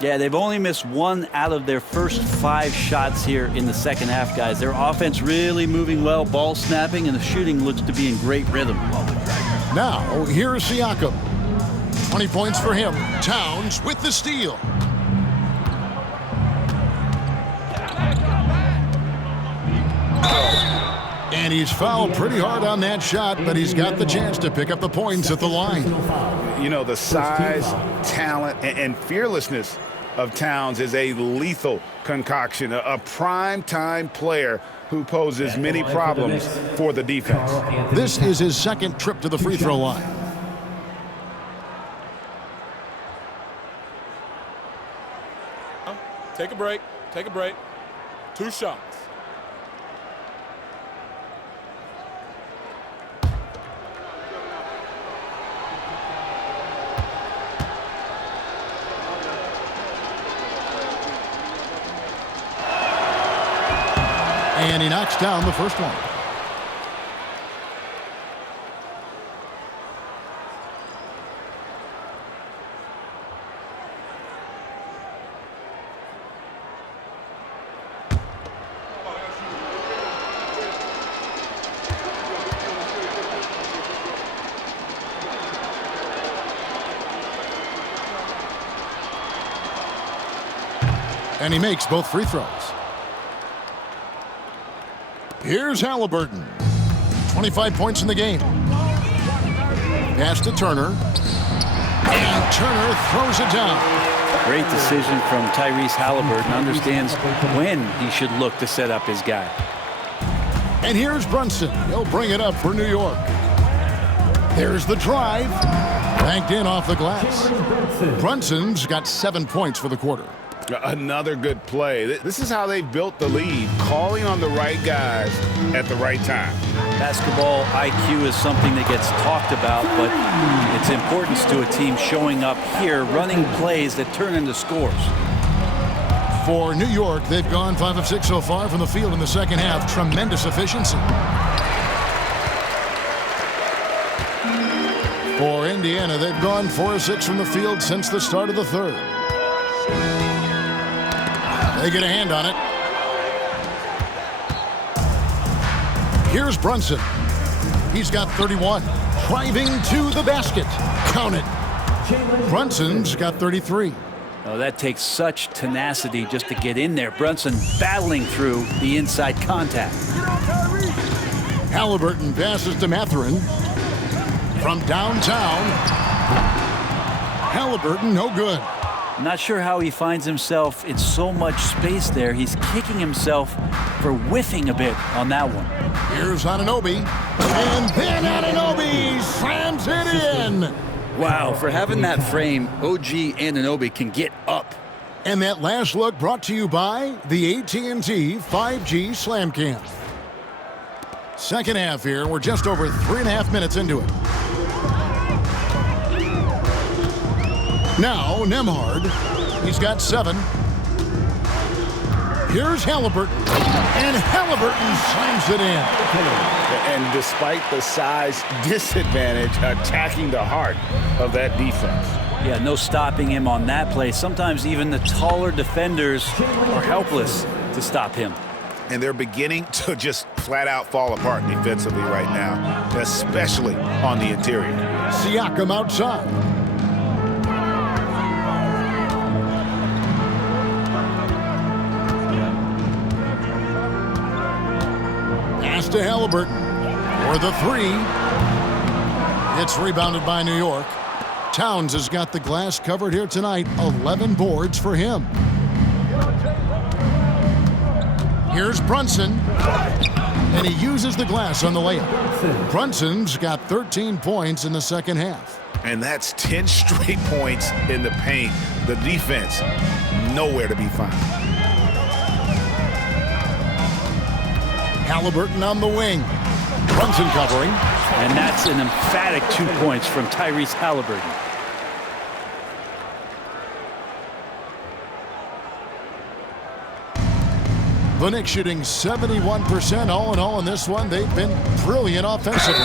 Yeah, they've only missed 1 out of their first 5 shots here in the second half, guys. Their offense really moving well, ball snapping, and the shooting looks to be in great rhythm. Now, here's Siakam. 20 points for him. Towns with the steal. And he's fouled pretty hard on that shot, but he's got the chance to pick up the points at the line. You know, the size, talent, and fearlessness of Towns is a lethal concoction, a prime-time player who poses many problems for the defense. This is his 2nd trip to the free throw line. Take a break. Take a break. 2 shots. And he knocks down the first one. And he makes both free throws. Here's Haliburton. 25 points in the game. Pass to Turner. And Turner throws it down. Great decision from Tyrese Haliburton. Understands when he should look to set up his guy. And here's Brunson. He'll bring it up for New York. There's the drive. Banked in off the glass. Brunson's got 7 points for the quarter. Another good play. This is how they built the lead, calling on the right guys at the right time. Basketball IQ is something that gets talked about, but its importance to a team showing up here, running plays that turn into scores. For New York, they've gone 5 of 6 so far from the field in the second half. Tremendous efficiency. For Indiana, they've gone 4 of 6 from the field since the start of the third. They get a hand on it. Here's Brunson. He's got 31. Driving to the basket. Count it. Brunson's got 33. Oh, that takes such tenacity just to get in there. Brunson battling through the inside contact. Haliburton passes to Mathurin. From downtown. Haliburton, no good. Not sure how he finds himself in so much space there. He's kicking himself for whiffing a bit on that one. Here's Anunoby. And then Anunoby slams it in. Wow, for having that frame, OG Anunoby can get up. And that last look brought to you by the AT&T 5G Slam Cam. Second half here. We're just over 3.5 minutes into it. Now, Nembhard. He's got 7. Here's Haliburton. And Haliburton slams it in. And despite the size disadvantage, attacking the heart of that defense. Yeah, no stopping him on that play. Sometimes even the taller defenders are helpless to stop him. And they're beginning to just flat out fall apart defensively right now, especially on the interior. Siakam outside. Pass to Haliburton for the 3. It's rebounded by New York. Towns has got the glass covered here tonight. 11 boards for him. Here's Brunson. And he uses the glass on the layup. Brunson's got 13 points in the second half. And that's 10 straight points in the paint. The defense, nowhere to be found. Haliburton on the wing. Brunson covering. And that's an emphatic 2 points from Tyrese Haliburton. The Knicks shooting 71% all in all in this one. They've been brilliant offensively.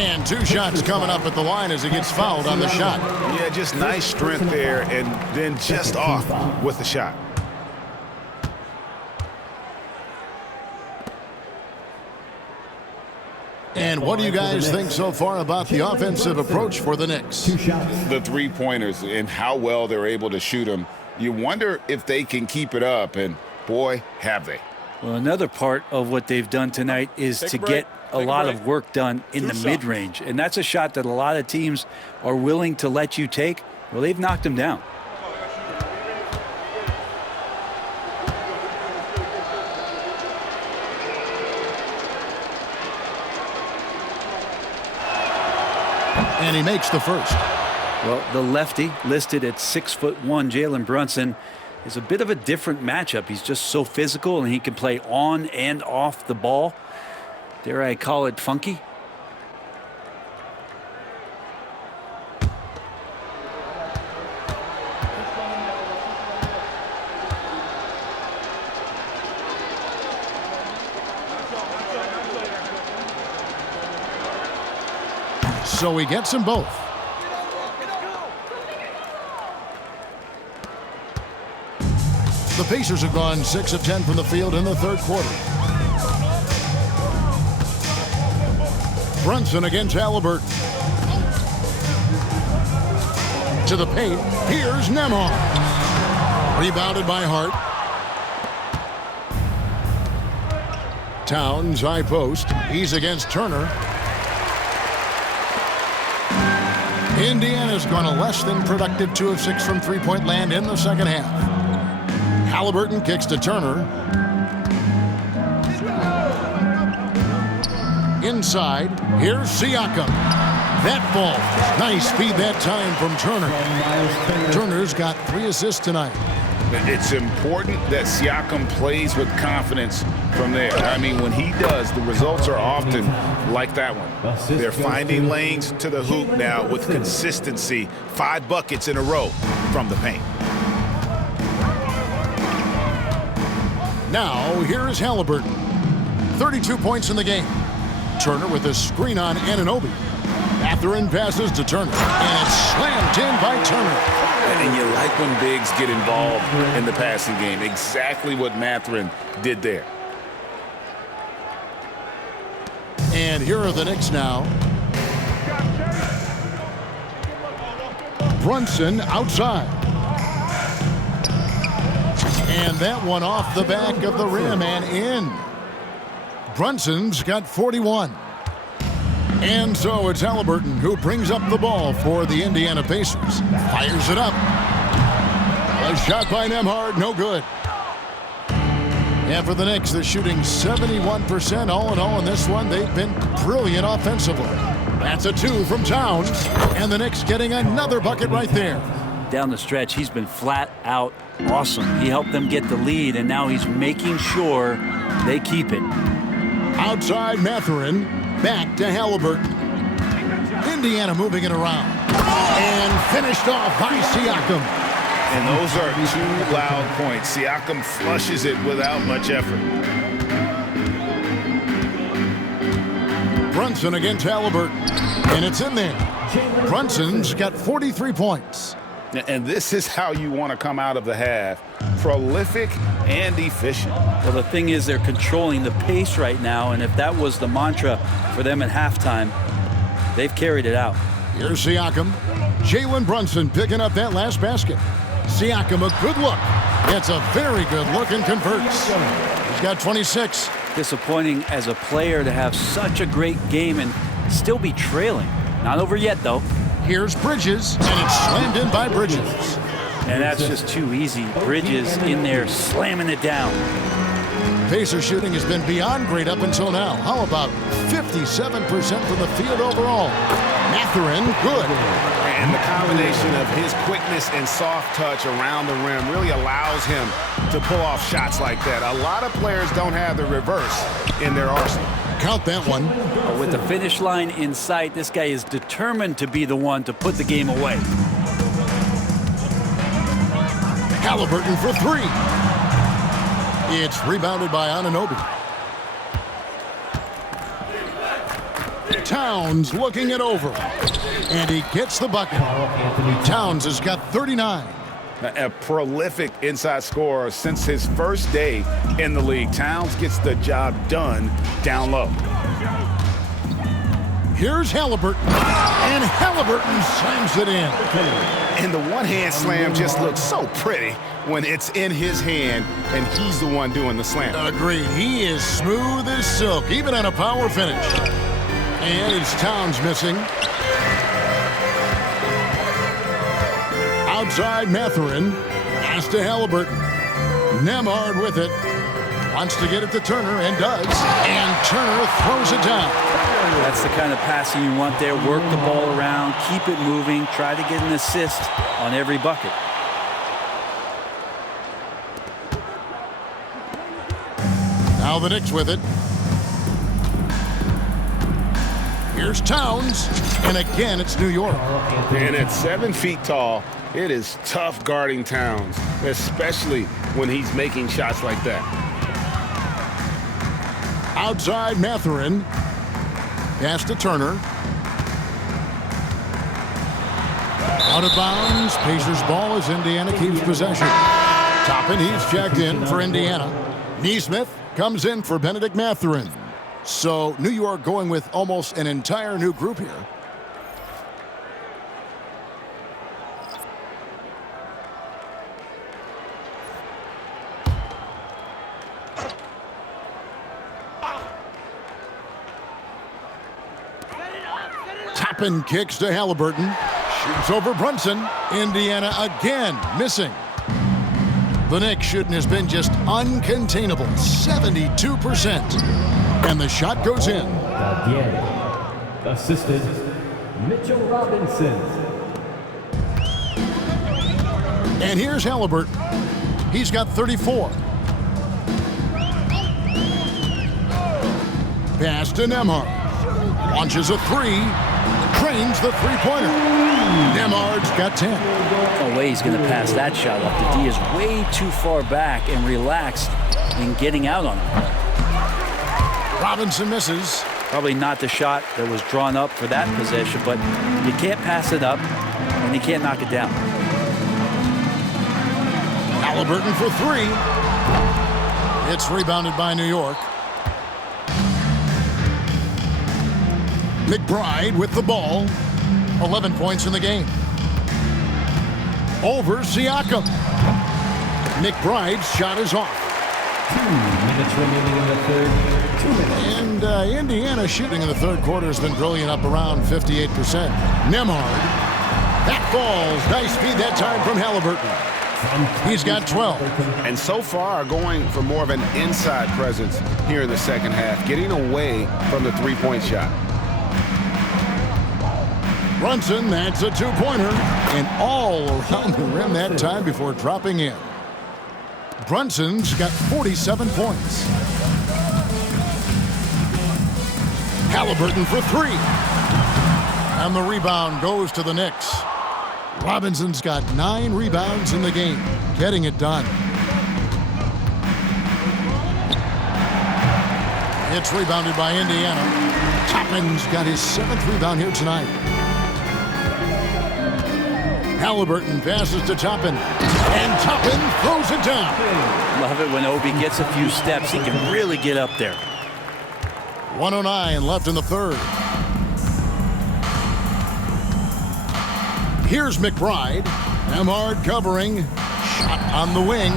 And 2 shots coming up at the line as he gets fouled on the shot. Yeah, just nice strength there and then just off with the shot. And what do you guys think so far about the offensive approach for the Knicks? The 3-pointers and how well they're able to shoot them. You wonder if they can keep it up, and boy, have they. Well, another part of what they've done tonight is to get a lot of work done in the mid-range. And that's a shot that a lot of teams are willing to let you take. Well, they've knocked them down. And he makes the first. Well, the lefty listed at 6'1", Jalen Brunson, is a bit of a different matchup. He's just so physical, and he can play on and off the ball. Dare I call it funky? So he gets them both. The Pacers have gone 6 of 10 from the field in the third quarter. Brunson against Haliburton. To the paint. Here's Nembhard. Rebounded by Hart. Towns, high post. He's against Turner. Indiana's gone a less than productive 2 of 6 from three-point land in the second half. Haliburton kicks to Turner. Inside, here's Siakam. That ball, nice speed that time from Turner. Turner's got 3 assists tonight. It's important that Siakam plays with confidence from there. I mean, when he does, the results are often like that one. They're finding lanes to the hoop now with consistency. 5 buckets in a row from the paint. Now, here is Haliburton. 32 points in the game. Turner with a screen on Anunoby. Mathurin passes to Turner, and it's slammed in by Turner. And you like when bigs get involved in the passing game. Exactly what Mathurin did there. And here are the Knicks now. Brunson outside. And that one off the back of the rim and in. Brunson's got 41. And so it's Haliburton who brings up the ball for the Indiana Pacers. Fires it up. A shot by Nembhard, no good. And for the Knicks, they're shooting 71% all in all in this one. They've been brilliant offensively. That's a 2 from Towns. And the Knicks getting another bucket right there. Down the stretch, he's been flat out awesome. He helped them get the lead, and now he's making sure they keep it. Outside Mathurin, back to Haliburton. Indiana moving it around. And finished off by Siakam. And those are 2 loud points. Siakam flushes it without much effort. Brunson against Haliburton. And it's in there. Brunson's got 43 points. And this is how you want to come out of the half. Prolific and efficient. Well, the thing is, they're controlling the pace right now, and if that was the mantra for them at halftime, they've carried it out. Here's Siakam. Jalen Brunson picking up that last basket. Siakam, a good look. It's a very good look and converts. He's got 26. Disappointing as a player to have such a great game and still be trailing. Not over yet, though. Here's Bridges, and it's slammed in by Bridges. And that's just too easy. Bridges in there slamming it down. Pacer shooting has been beyond great up until now. How about 57% from the field overall? Mathurin, good. And the combination of his quickness and soft touch around the rim really allows him to pull off shots like that. A lot of players don't have the reverse in their arsenal. Count that one. With the finish line in sight, this guy is determined to be the one to put the game away. Haliburton for 3. It's rebounded by Anunoby. Towns looking it over. And he gets the bucket. Towns has got 39. A prolific inside scorer since his first day in the league. Towns gets the job done down low. Here's Haliburton. And Haliburton slams it in. And the one-hand slam just looks so pretty when it's in his hand and he's the one doing the slam. Agreed. He is smooth as silk, even on a power finish. And it's Towns missing. Outside Mathurin. Pass to Haliburton. Nembhard with it. Wants to get it to Turner and does. And Turner throws it down. That's the kind of passing you want there. Work the ball around, keep it moving, try to get an assist on every bucket. Now the Knicks with it. Here's Towns. And again, it's New York. And at 7 feet tall, it is tough guarding Towns, especially when he's making shots like that. Outside Mathurin. Pass to Turner. Out of bounds. Pacers ball as Indiana keeps possession. Toppin, he's checked in for Indiana. Nesmith comes in for Benedict Mathurin. So New York going with almost an entire new group here. Toppin kicks to Haliburton. Shoots over Brunson. Indiana again missing. The Knicks shooting has been just uncontainable. 72%. And the shot goes in. Again, assistant Mitchell Robinson. And here's Haliburton. He's got 34. Pass to Nembhard. Launches a three. Trains the three-pointer. Nembhard's got 10. No way he's going to pass that shot up. The D is way too far back and relaxed in getting out on him. Robinson misses. Probably not the shot that was drawn up for that possession, but you can't pass it up and you can't knock it down. Haliburton for three. It's rebounded by New York. McBride with the ball. 11 points in the game. Over Siakam. McBride's shot is off. 2 minutes remaining in the third. 2 minutes. And Indiana shooting in the third quarter has been brilliant, up around 58%. Nembhard. That falls. Nice speed that time from Haliburton. He's got 12. And so far going for more of an inside presence here in the second half, getting away from the three-point shot. Brunson, that's a two-pointer, and all around the rim that time before dropping in. Brunson's got 47 points. Haliburton for three. And the rebound goes to the Knicks. Robinson's got 9 rebounds in the game, getting it done. It's rebounded by Indiana. Toppin's got his 7th rebound here tonight. Haliburton passes to Toppin, and Toppin throws it down. Love it when Obi gets a few steps. He can really get up there. 1:09 left in the third. Here's McBride. Nembhard covering. Shot on the wing.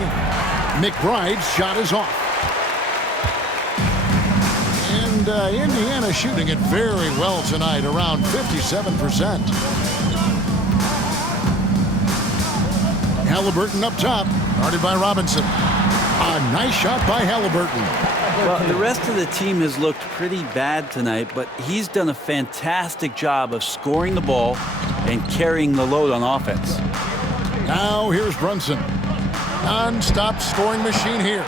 McBride's shot is off. And Indiana shooting it very well tonight, around 57%. Haliburton up top, guarded by Robinson. A nice shot by Haliburton. Well, the rest of the team has looked pretty bad tonight, but he's done a fantastic job of scoring the ball and carrying the load on offense. Now here's Brunson. Non-stop scoring machine here.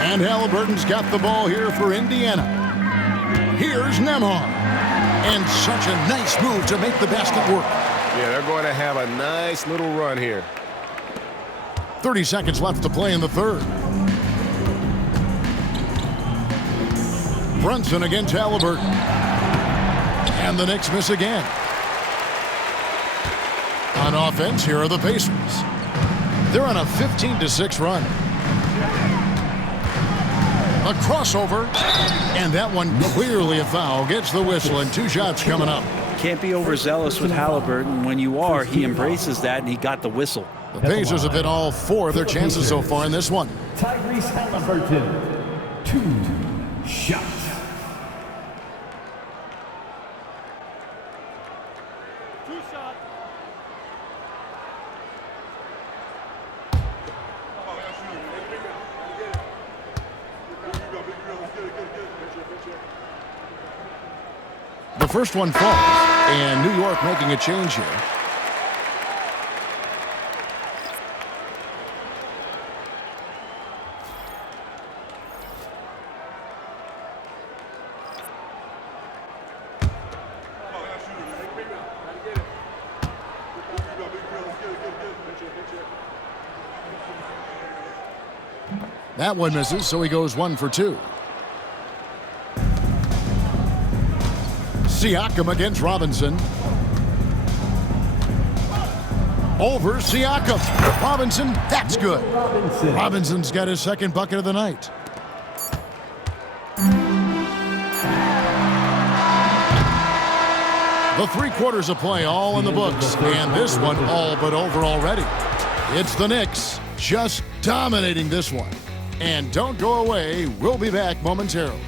And Haliburton's got the ball here for Indiana. Here's Nembhard. And such a nice move to make the basket work. Yeah, they're going to have a nice little run here. 30 seconds left to play in the third. Brunson against Haliburton. And the Knicks miss again. On offense, here are the Pacers. They're on a 15-6 run. A crossover, and that one clearly a foul. Gets the whistle, and 2 shots coming up. Can't be overzealous with Haliburton. When you are, he embraces that, and he got the whistle. The Pacers have hit all 4 of their chances so far in this one. Tyrese Haliburton, 2 shots. The first one falls, and New York making a change here. That one misses, so he goes 1 for 2. Siakam against Robinson. Over Siakam. Robinson, that's good. Robinson's got his 2nd bucket of the night. The 3 quarters of play all in the books, and this one all but over already. It's the Knicks just dominating this one. And don't go away, we'll be back momentarily.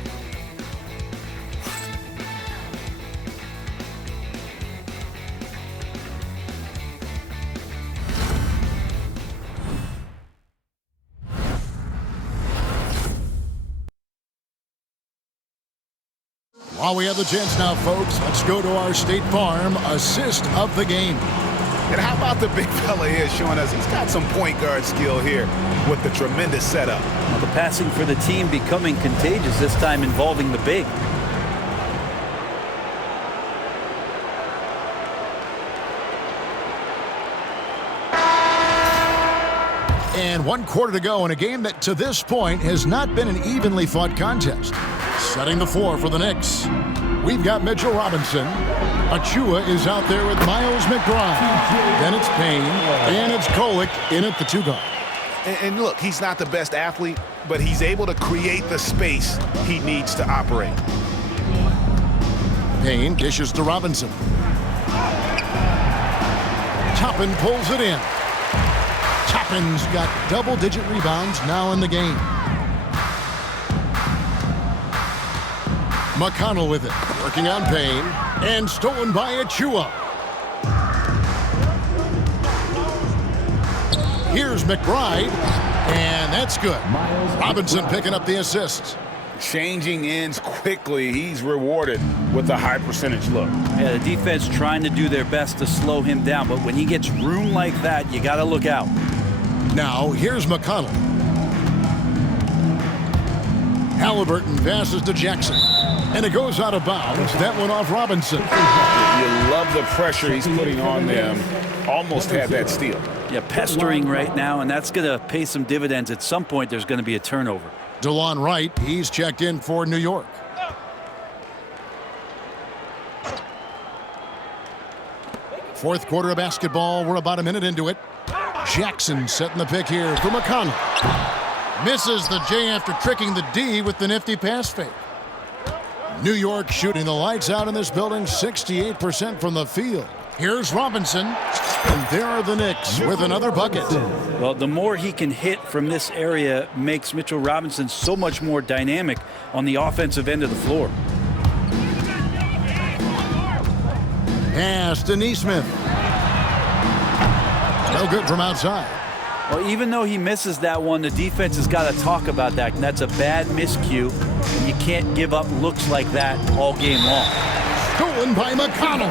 While we have the chance now, folks, let's go to our State Farm assist of the game. And how about the big fella here showing us he's got some point guard skill here with the tremendous setup. Well, the passing for the team becoming contagious, this time involving the big. And 1 quarter to go in a game that to this point has not been an evenly fought contest. Setting the floor for the Knicks, we've got Mitchell Robinson. Achua is out there with Miles McBride. Then it's Payne, and it's Kolek in at the 2 guard. And look, he's not the best athlete, but he's able to create the space he needs to operate. Payne dishes to Robinson. Toppin pulls it in. Toppin's got double-digit rebounds now in the game. McConnell with it, working on Payne, and stolen by Achua. Here's McBride, and that's good. Robinson picking up the assist. Changing ends quickly. He's rewarded with a high percentage look. Yeah, the defense trying to do their best to slow him down, but when he gets room like that, you got to look out. Now, here's McConnell. Haliburton passes to Jackson, and it goes out of bounds. That went off Robinson. You love the pressure he's putting on them. Almost had that steal. Yeah, pestering right now, and that's going to pay some dividends. At some point, there's going to be a turnover. DeLon Wright, he's checked in for New York. Fourth quarter of basketball. We're about a minute into it. Jackson setting the pick here for McConnell. Misses the J after tricking the D with the nifty pass fake. New York shooting the lights out in this building, 68% from the field. Here's Robinson, and there are the Knicks with another bucket. Well, the more he can hit from this area makes Mitchell Robinson so much more dynamic on the offensive end of the floor. Pass to Nesmith. No good from outside. Well, even though he misses that one, the defense has got to talk about that, and that's a bad miscue. And you can't give up looks like that all game long. Stolen by McConnell.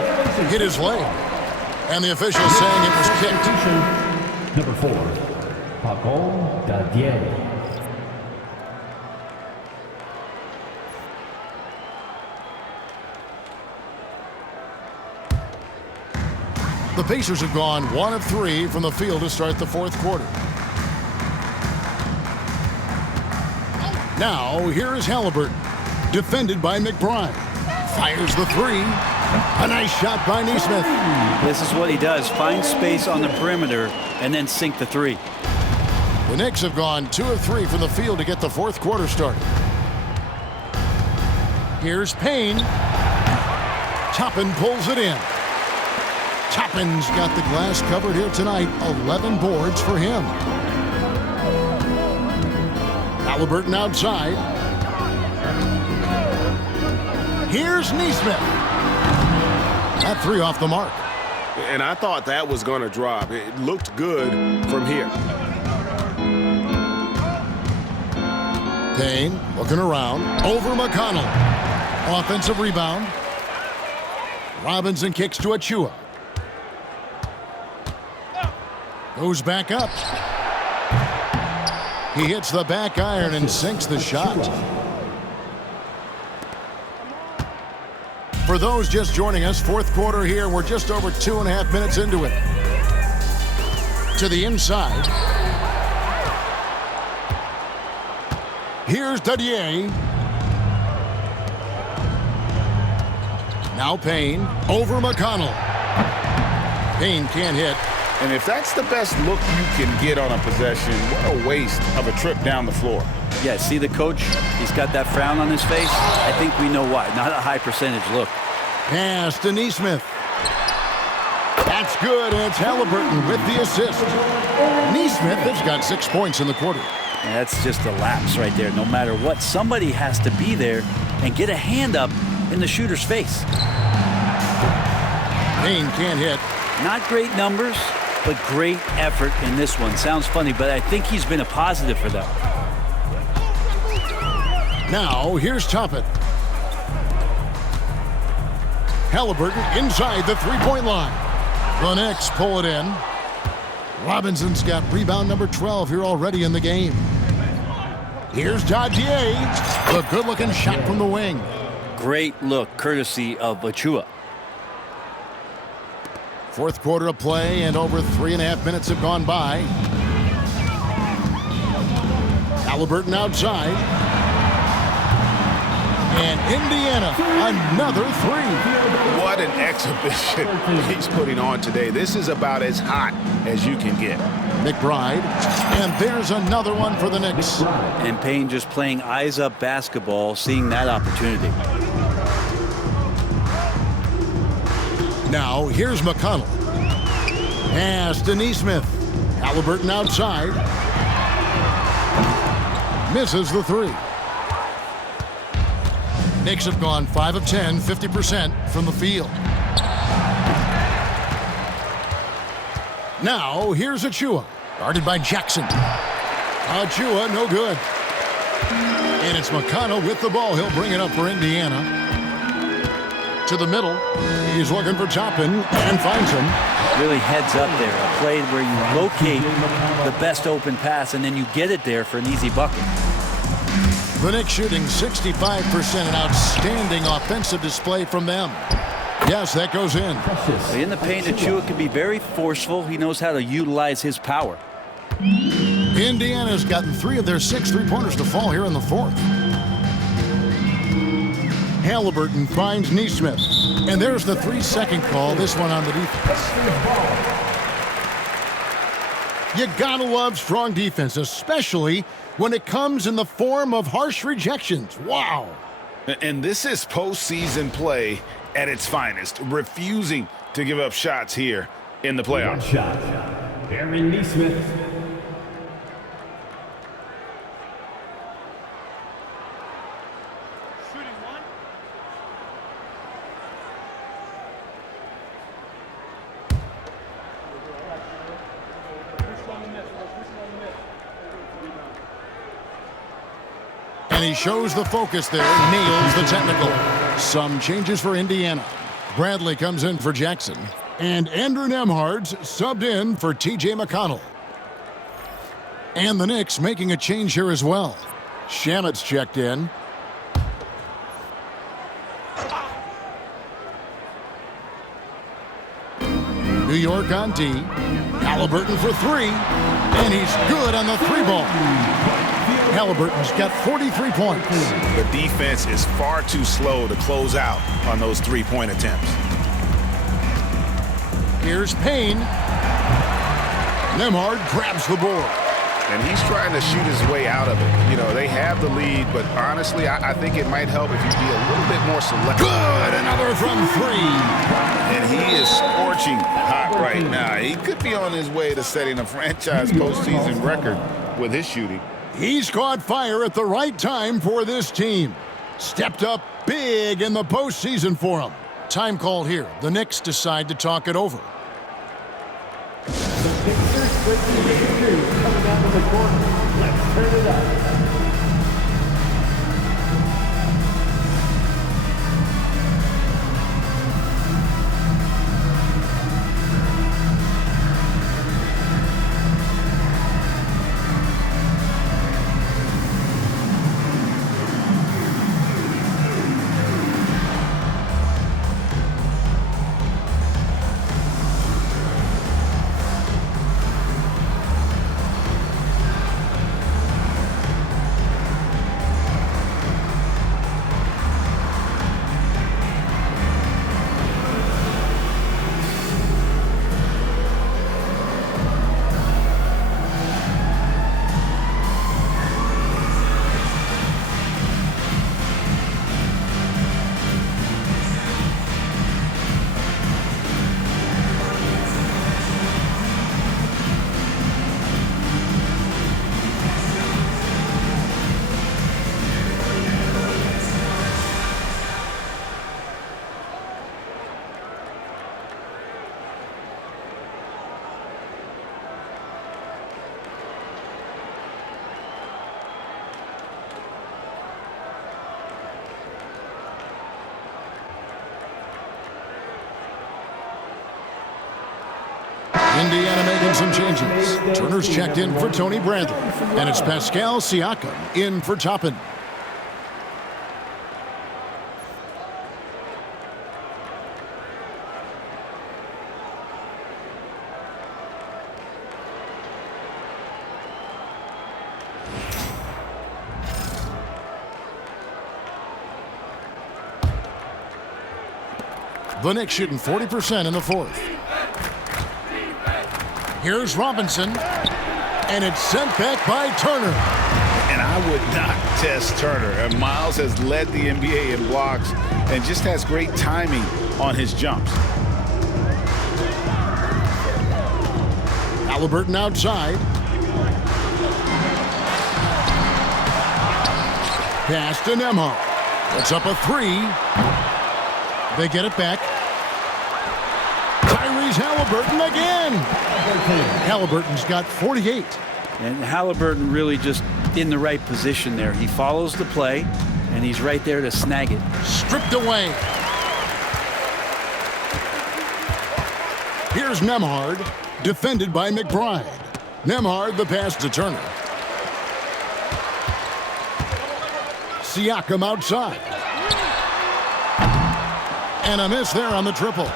Hit his leg. And the official saying it was kicked. Number 4, Paco Dadier. The Pacers have gone 1 of 3 from the field to start the fourth quarter. Now, here is Haliburton, defended by McBride. Fires the 3. A nice shot by Nesmith. This is what he does, find space on the perimeter and then sink the 3. The Knicks have gone 2 of 3 from the field to get the fourth quarter started. Here's Payne. Toppin pulls it in. Toppin's got the glass covered here tonight. 11 boards for him. Haliburton outside. Here's Nesmith. That 3 off the mark. And I thought that was going to drop. It looked good from here. Payne looking around. Over McConnell. Offensive rebound. Robinson kicks to Achua. Goes back up. He hits the back iron and sinks the shot. For those just joining us, fourth quarter here. We're just over 2.5 minutes into it. To the inside. Here's Dadier. Now Payne over McConnell. Payne can't hit. And if that's the best look you can get on a possession, what a waste of a trip down the floor. Yeah, see the coach? He's got that frown on his face. I think we know why. Not a high percentage look. Pass to Nesmith. That's good, and it's Haliburton with the assist. Nesmith has got 6 points in the quarter. And that's just a lapse right there. No matter what, somebody has to be there and get a hand up in the shooter's face. Payne can't hit. Not great numbers, but great effort in this one. Sounds funny, but I think he's been a positive for them. Now, here's Toppin. Haliburton inside the three-point line. The Knicks pull it in. Robinson's got rebound number 12 here already in the game. Here's Dadier. The good-looking shot from the wing. Great look, courtesy of Achua. Fourth quarter of play, and over 3.5 minutes have gone by. Haliburton outside. And Indiana, another three. What an exhibition he's putting on today. This is about as hot as you can get. McBride, and there's another one for the Knicks. And Payne just playing eyes-up basketball, seeing that opportunity. Now, here's McConnell. Pass to Nesmith. Haliburton outside. Misses the three. Knicks have gone 5 of 10, 50% from the field. Now, here's Achua. Guarded by Jackson. Achua, no good. And it's McConnell with the ball. He'll bring it up for Indiana. To the middle. He's looking for Toppin and finds him. Really heads up there. A play where you locate the best open pass and then you get it there for an easy bucket. The Knicks shooting 65%, an outstanding offensive display from them. Yes, that goes in. In the paint, Achua can be very forceful. He knows how to utilize his power. Indiana's gotten 3 of their 6 three-pointers to fall here in the fourth. Haliburton finds Nesmith. And there's the 3-second call, this one on the defense. You gotta love strong defense, especially when it comes in the form of harsh rejections. Wow. And this is postseason play at its finest, refusing to give up shots here in the playoffs. Shot. Aaron Nesmith. And he shows the focus there, nails the technical. Some changes for Indiana. Bradley comes in for Jackson. And Andrew Nembhard's subbed in for T.J. McConnell. And the Knicks making a change here as well. Shamet's checked in. New York on D. Haliburton for 3. And he's good on the 3-ball. Haliburton's got 43 points. The defense is far too slow to close out on those 3-point attempts. Here's Payne. Nembhard grabs the board. And he's trying to shoot his way out of it. You know, they have the lead, but honestly, I think it might help if you be a little bit more selective. Good, another from 3. And he is scorching hot right now. He could be on his way to setting a franchise postseason record with his shooting. He's caught fire at the right time for this team. Stepped up big in the postseason for him. Time called here. The Knicks decide to talk it over. The Sixers breaking the series coming out of the court. Let's turn it up. Indiana making some changes. Turner's checked in for Tony Bradley. And it's Pascal Siakam in for Toppin. The Knicks shooting 40% in the fourth. Here's Robinson, and it's sent back by Turner. And I would not test Turner. And Miles has led the NBA in blocks and just has great timing on his jumps. Haliburton outside. Pass to Nembhard. Puts up a three. They get it back. Tyrese Haliburton again. Haliburton's got 48. And Haliburton really just in the right position there. He follows the play, and he's right there to snag it. Stripped away. Here's Nembhard, defended by McBride. Nembhard, the pass to Turner. Siakam outside. And a miss there on the triple.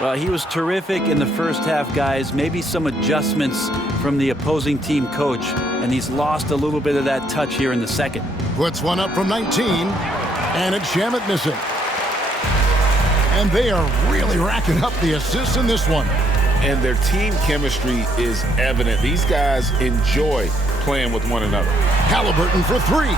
Well, he was terrific in the first half, guys. Maybe some adjustments from the opposing team coach, and he's lost a little bit of that touch here in the second. Puts one up from 19, and it's Shamet missing. And they are really racking up the assists in this one. And their team chemistry is evident. These guys enjoy playing with one another. Haliburton for three.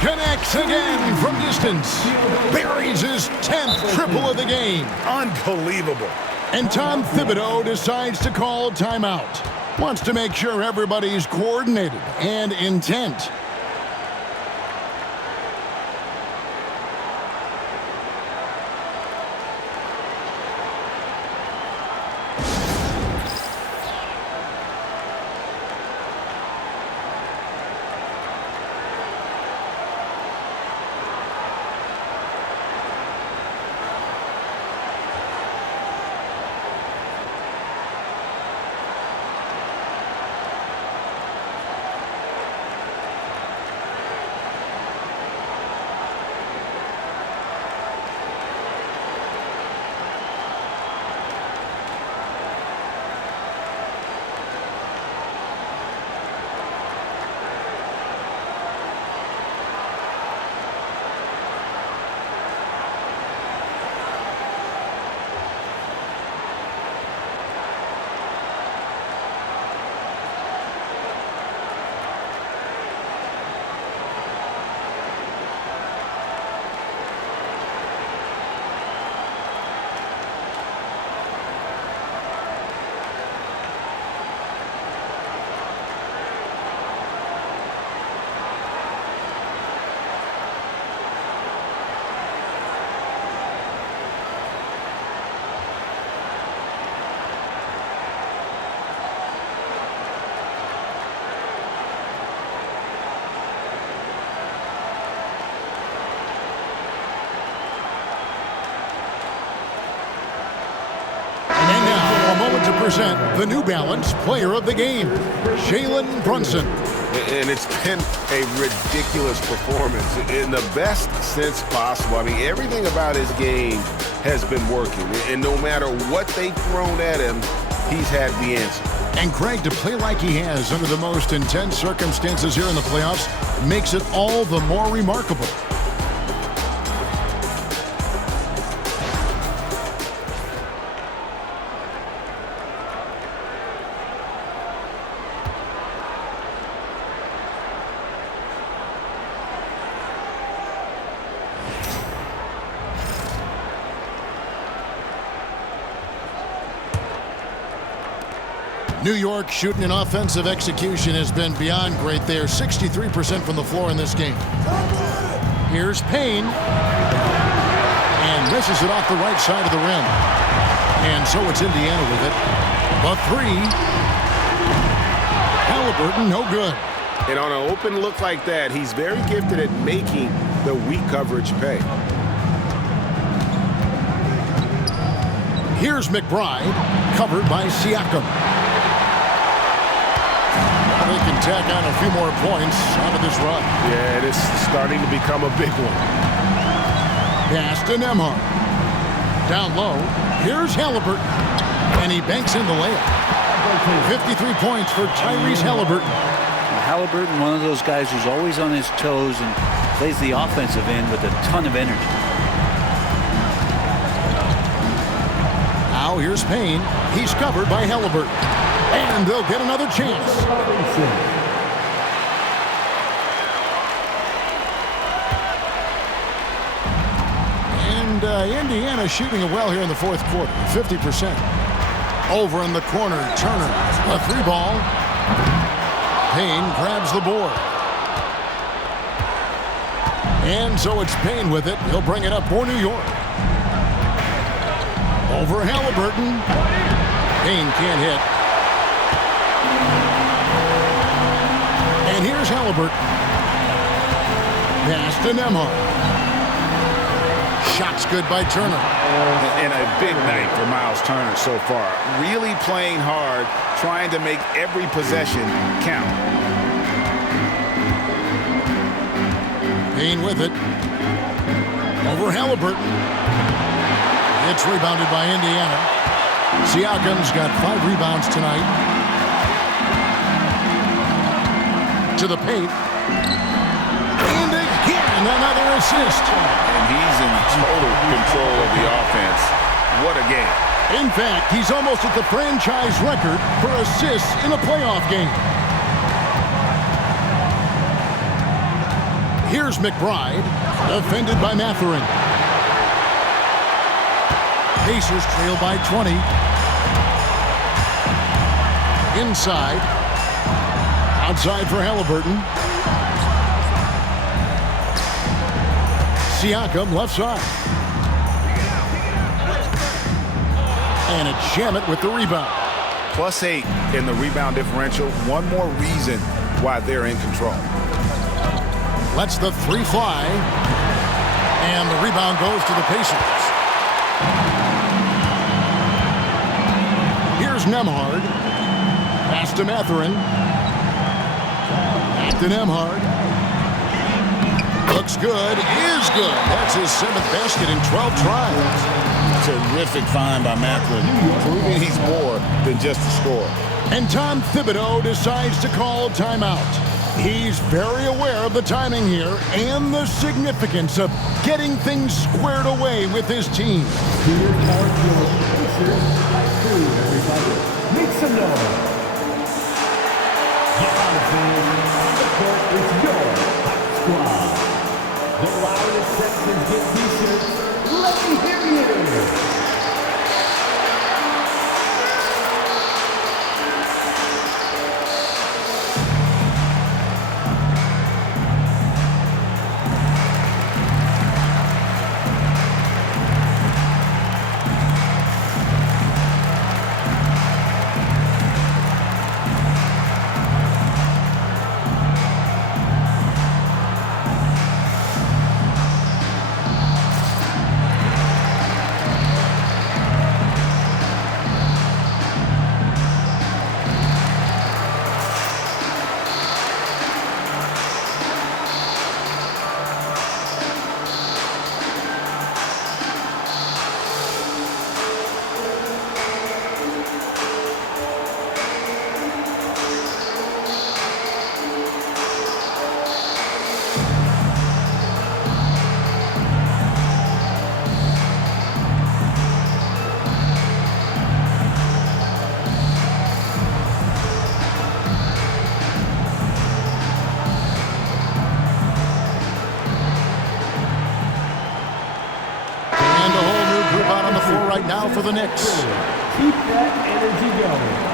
Connects again from distance. Buries his 10th triple of the game. Unbelievable. And Tom Thibodeau decides to call timeout. Wants to make sure everybody's coordinated and intent. Present the New Balance Player of the Game, Jalen Brunson. And it's been a ridiculous performance in the best sense possible. I mean, everything about his game has been working. And no matter what they've thrown at him, he's had the answer. And Craig, to play like he has under the most intense circumstances here in the playoffs makes it all the more remarkable. New York shooting an offensive execution has been beyond great there. 63% from the floor in this game. Here's Payne. And misses it off the right side of the rim. And so it's Indiana with it. The three. Haliburton, no good. And on an open look like that, he's very gifted at making the weak coverage pay. Here's McBride, covered by Siakam. they can tack on a few more points onto this run. Yeah, it is starting to become a big one. Pass to Nembhard. Down low. Here's Haliburton. And he banks in the layup. 53 points for Tyrese Haliburton. Haliburton, one of those guys who's always on his toes and plays the offensive end with a ton of energy. Now here's Payne. He's covered by Haliburton. And they'll get another chance. And Indiana shooting it well here in the fourth quarter. 50%. Over in the corner, Turner. A 3-ball. Payne grabs the board. And so it's Payne with it. He'll bring it up for New York. Over Haliburton. Payne can't hit. And here's Haliburton. Pass to Nembhard. Shot's good by Turner. And a big night for Miles Turner so far. Really playing hard, trying to make every possession count. Payne with it. Over Haliburton. It's rebounded by Indiana. Siakam's got 5 rebounds tonight. To the paint. And again, another assist. And he's in total control of the offense. What a game. In fact, he's almost at the franchise record for assists in a playoff game. Here's McBride, defended by Mathurin. Pacers trail by 20. Inside. Outside for Haliburton. Siakam left side. And it's Shamet with the rebound. +8 in the rebound differential. One more reason why they're in control. Lets the 3 fly. And the rebound goes to the Pacers. Here's Nembhard. Pass to Mathurin. Back to Nembhard. Looks good. Is good. That's his 7th basket in 12 tries. Terrific find by Mathurin, proving he's more than just a scorer. And Tom Thibodeau decides to call timeout. He's very aware of the timing here and the significance of getting things squared away with his team. Here's our Pacers by 2, everybody. Make some noise. Get on the field. The court is your hot squad. The loudest sections get t-shirts. Let me hear you. Right now for the Knicks. Keep that energy going.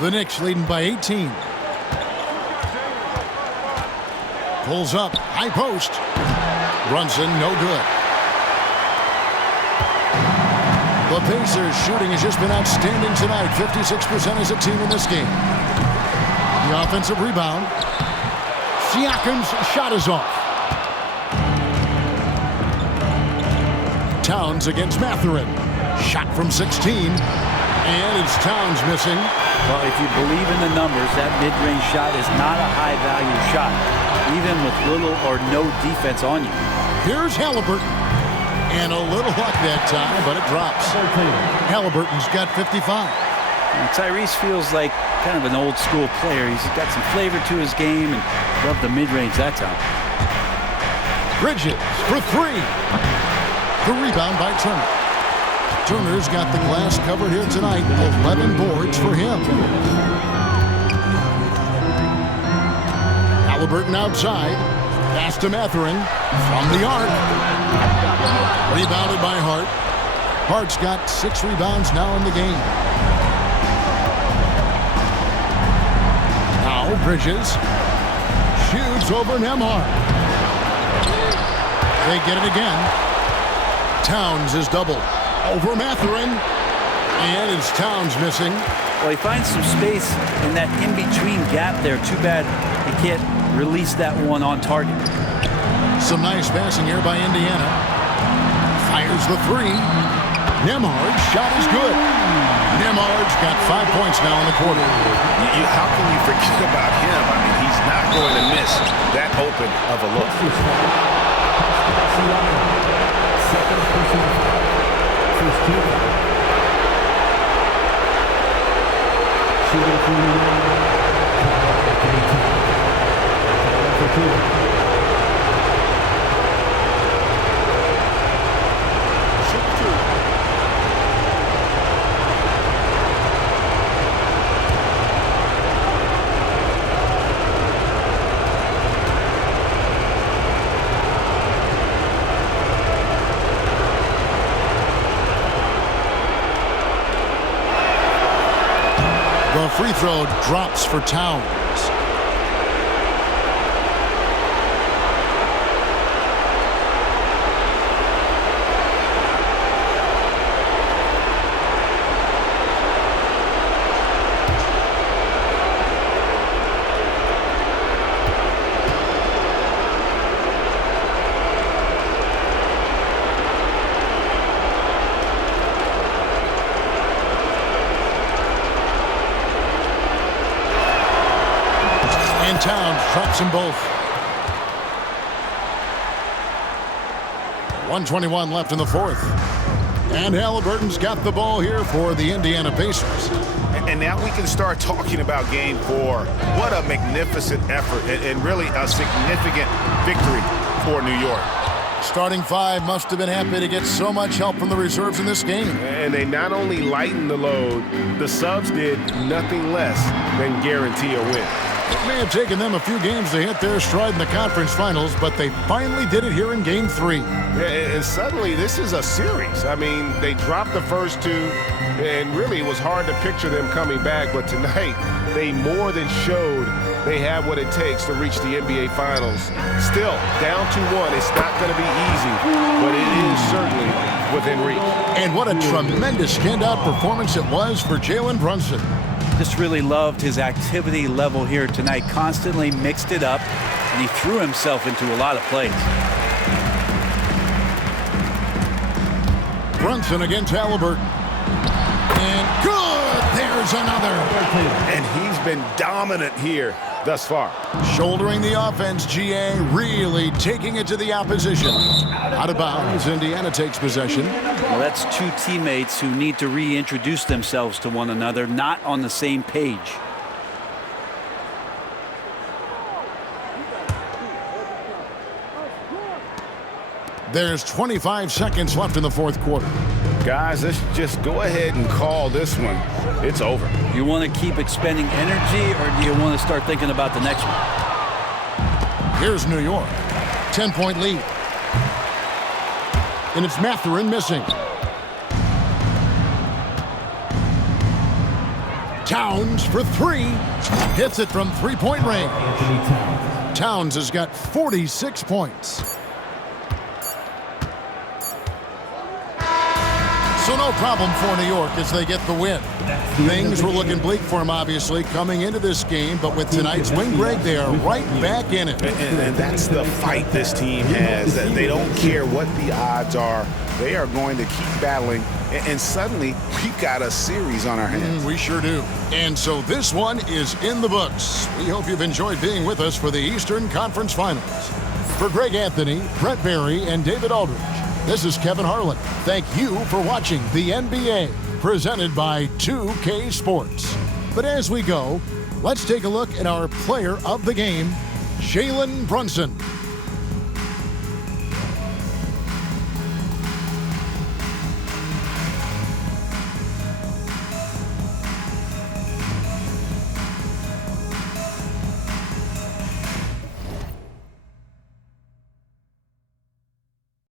The Knicks leading by 18. Pulls up, high post. Brunson, no good. The Pacers' shooting has just been outstanding tonight. 56% as a team in this game. The offensive rebound. Siakam's shot is off. Towns against Mathurin. Shot from 16. And it's Towns missing. Well, if you believe in the numbers, that mid-range shot is not a high-value shot, even with little or no defense on you. Here's Haliburton. And a little luck that time, but it drops. Haliburton's got 55. And Tyrese feels like kind of an old-school player. He's got some flavor to his game and loved the mid-range that time. Bridges for three. The rebound by Turner. Turner's got the glass covered here tonight. 11 boards for him. Haliburton outside. Pass to Mathurin. From the arc. Rebounded by Hart. Hart's got 6 rebounds now in the game. Now Bridges. Shoots over Nembhard. They get it again. Towns is doubled. Over Mathurin. And it's Towns missing. Well, he finds some space in that in-between gap there. Too bad he can't release that one on target. Some nice passing here by Indiana. Fires the three. Nembhard's shot is good. Nembhard's got 5 points now in the quarter. How can you forget about him? I mean, he's not going to miss that open of a look. Second person. First team. Shooting from The free throw drops for Towns. Towns drops them both. 1:21 left in the fourth. And Haliburton's got the ball here for the Indiana Pacers. And now we can start talking about Game 4. What a magnificent effort and really a significant victory for New York. Starting 5 must have been happy to get so much help from the reserves in this game. And they not only lightened the load, the subs did nothing less than guarantee a win. It may have taken them a few games to hit their stride in the conference finals, but they finally did it here in Game 3. Yeah, and suddenly this is a series. I mean, they dropped the first 2, and really it was hard to picture them coming back. But tonight, they more than showed they have what it takes to reach the NBA Finals. Still, down 2-1, it's not going to be easy, but it is certainly within reach. And what a tremendous standout performance it was for Jalen Brunson. Just really loved his activity level here tonight. Constantly mixed it up, and he threw himself into a lot of plays. Brunson against Haliburton. And good! There's another. And he's been dominant here thus far. Shouldering the offense, GA really taking it to the opposition. Out of bounds, Indiana takes possession. Well, that's 2 teammates who need to reintroduce themselves to one another, not on the same page. There's 25 seconds left in the fourth quarter. Guys, let's just go ahead and call this one. It's over. You want to keep expending energy, or do you want to start thinking about the next one? Here's New York. 10-point lead. And it's Mathurin missing. Towns for 3. Hits it from 3-point range. Towns has got 46 points. So no problem for New York as they get the win. Things were looking bleak for them, obviously, coming into this game, but with tonight's win, Greg, they are right back in it. And that's the fight this team has. That they don't care what the odds are. They are going to keep battling, and suddenly we've got a series on our hands. We sure do. And so this one is in the books. We hope you've enjoyed being with us for the Eastern Conference Finals. For Greg Anthony, Brett Barry, and David Aldridge, this is Kevin Harlan. Thank you for watching the NBA, presented by 2K Sports. But as we go, let's take a look at our player of the game, Jalen Brunson.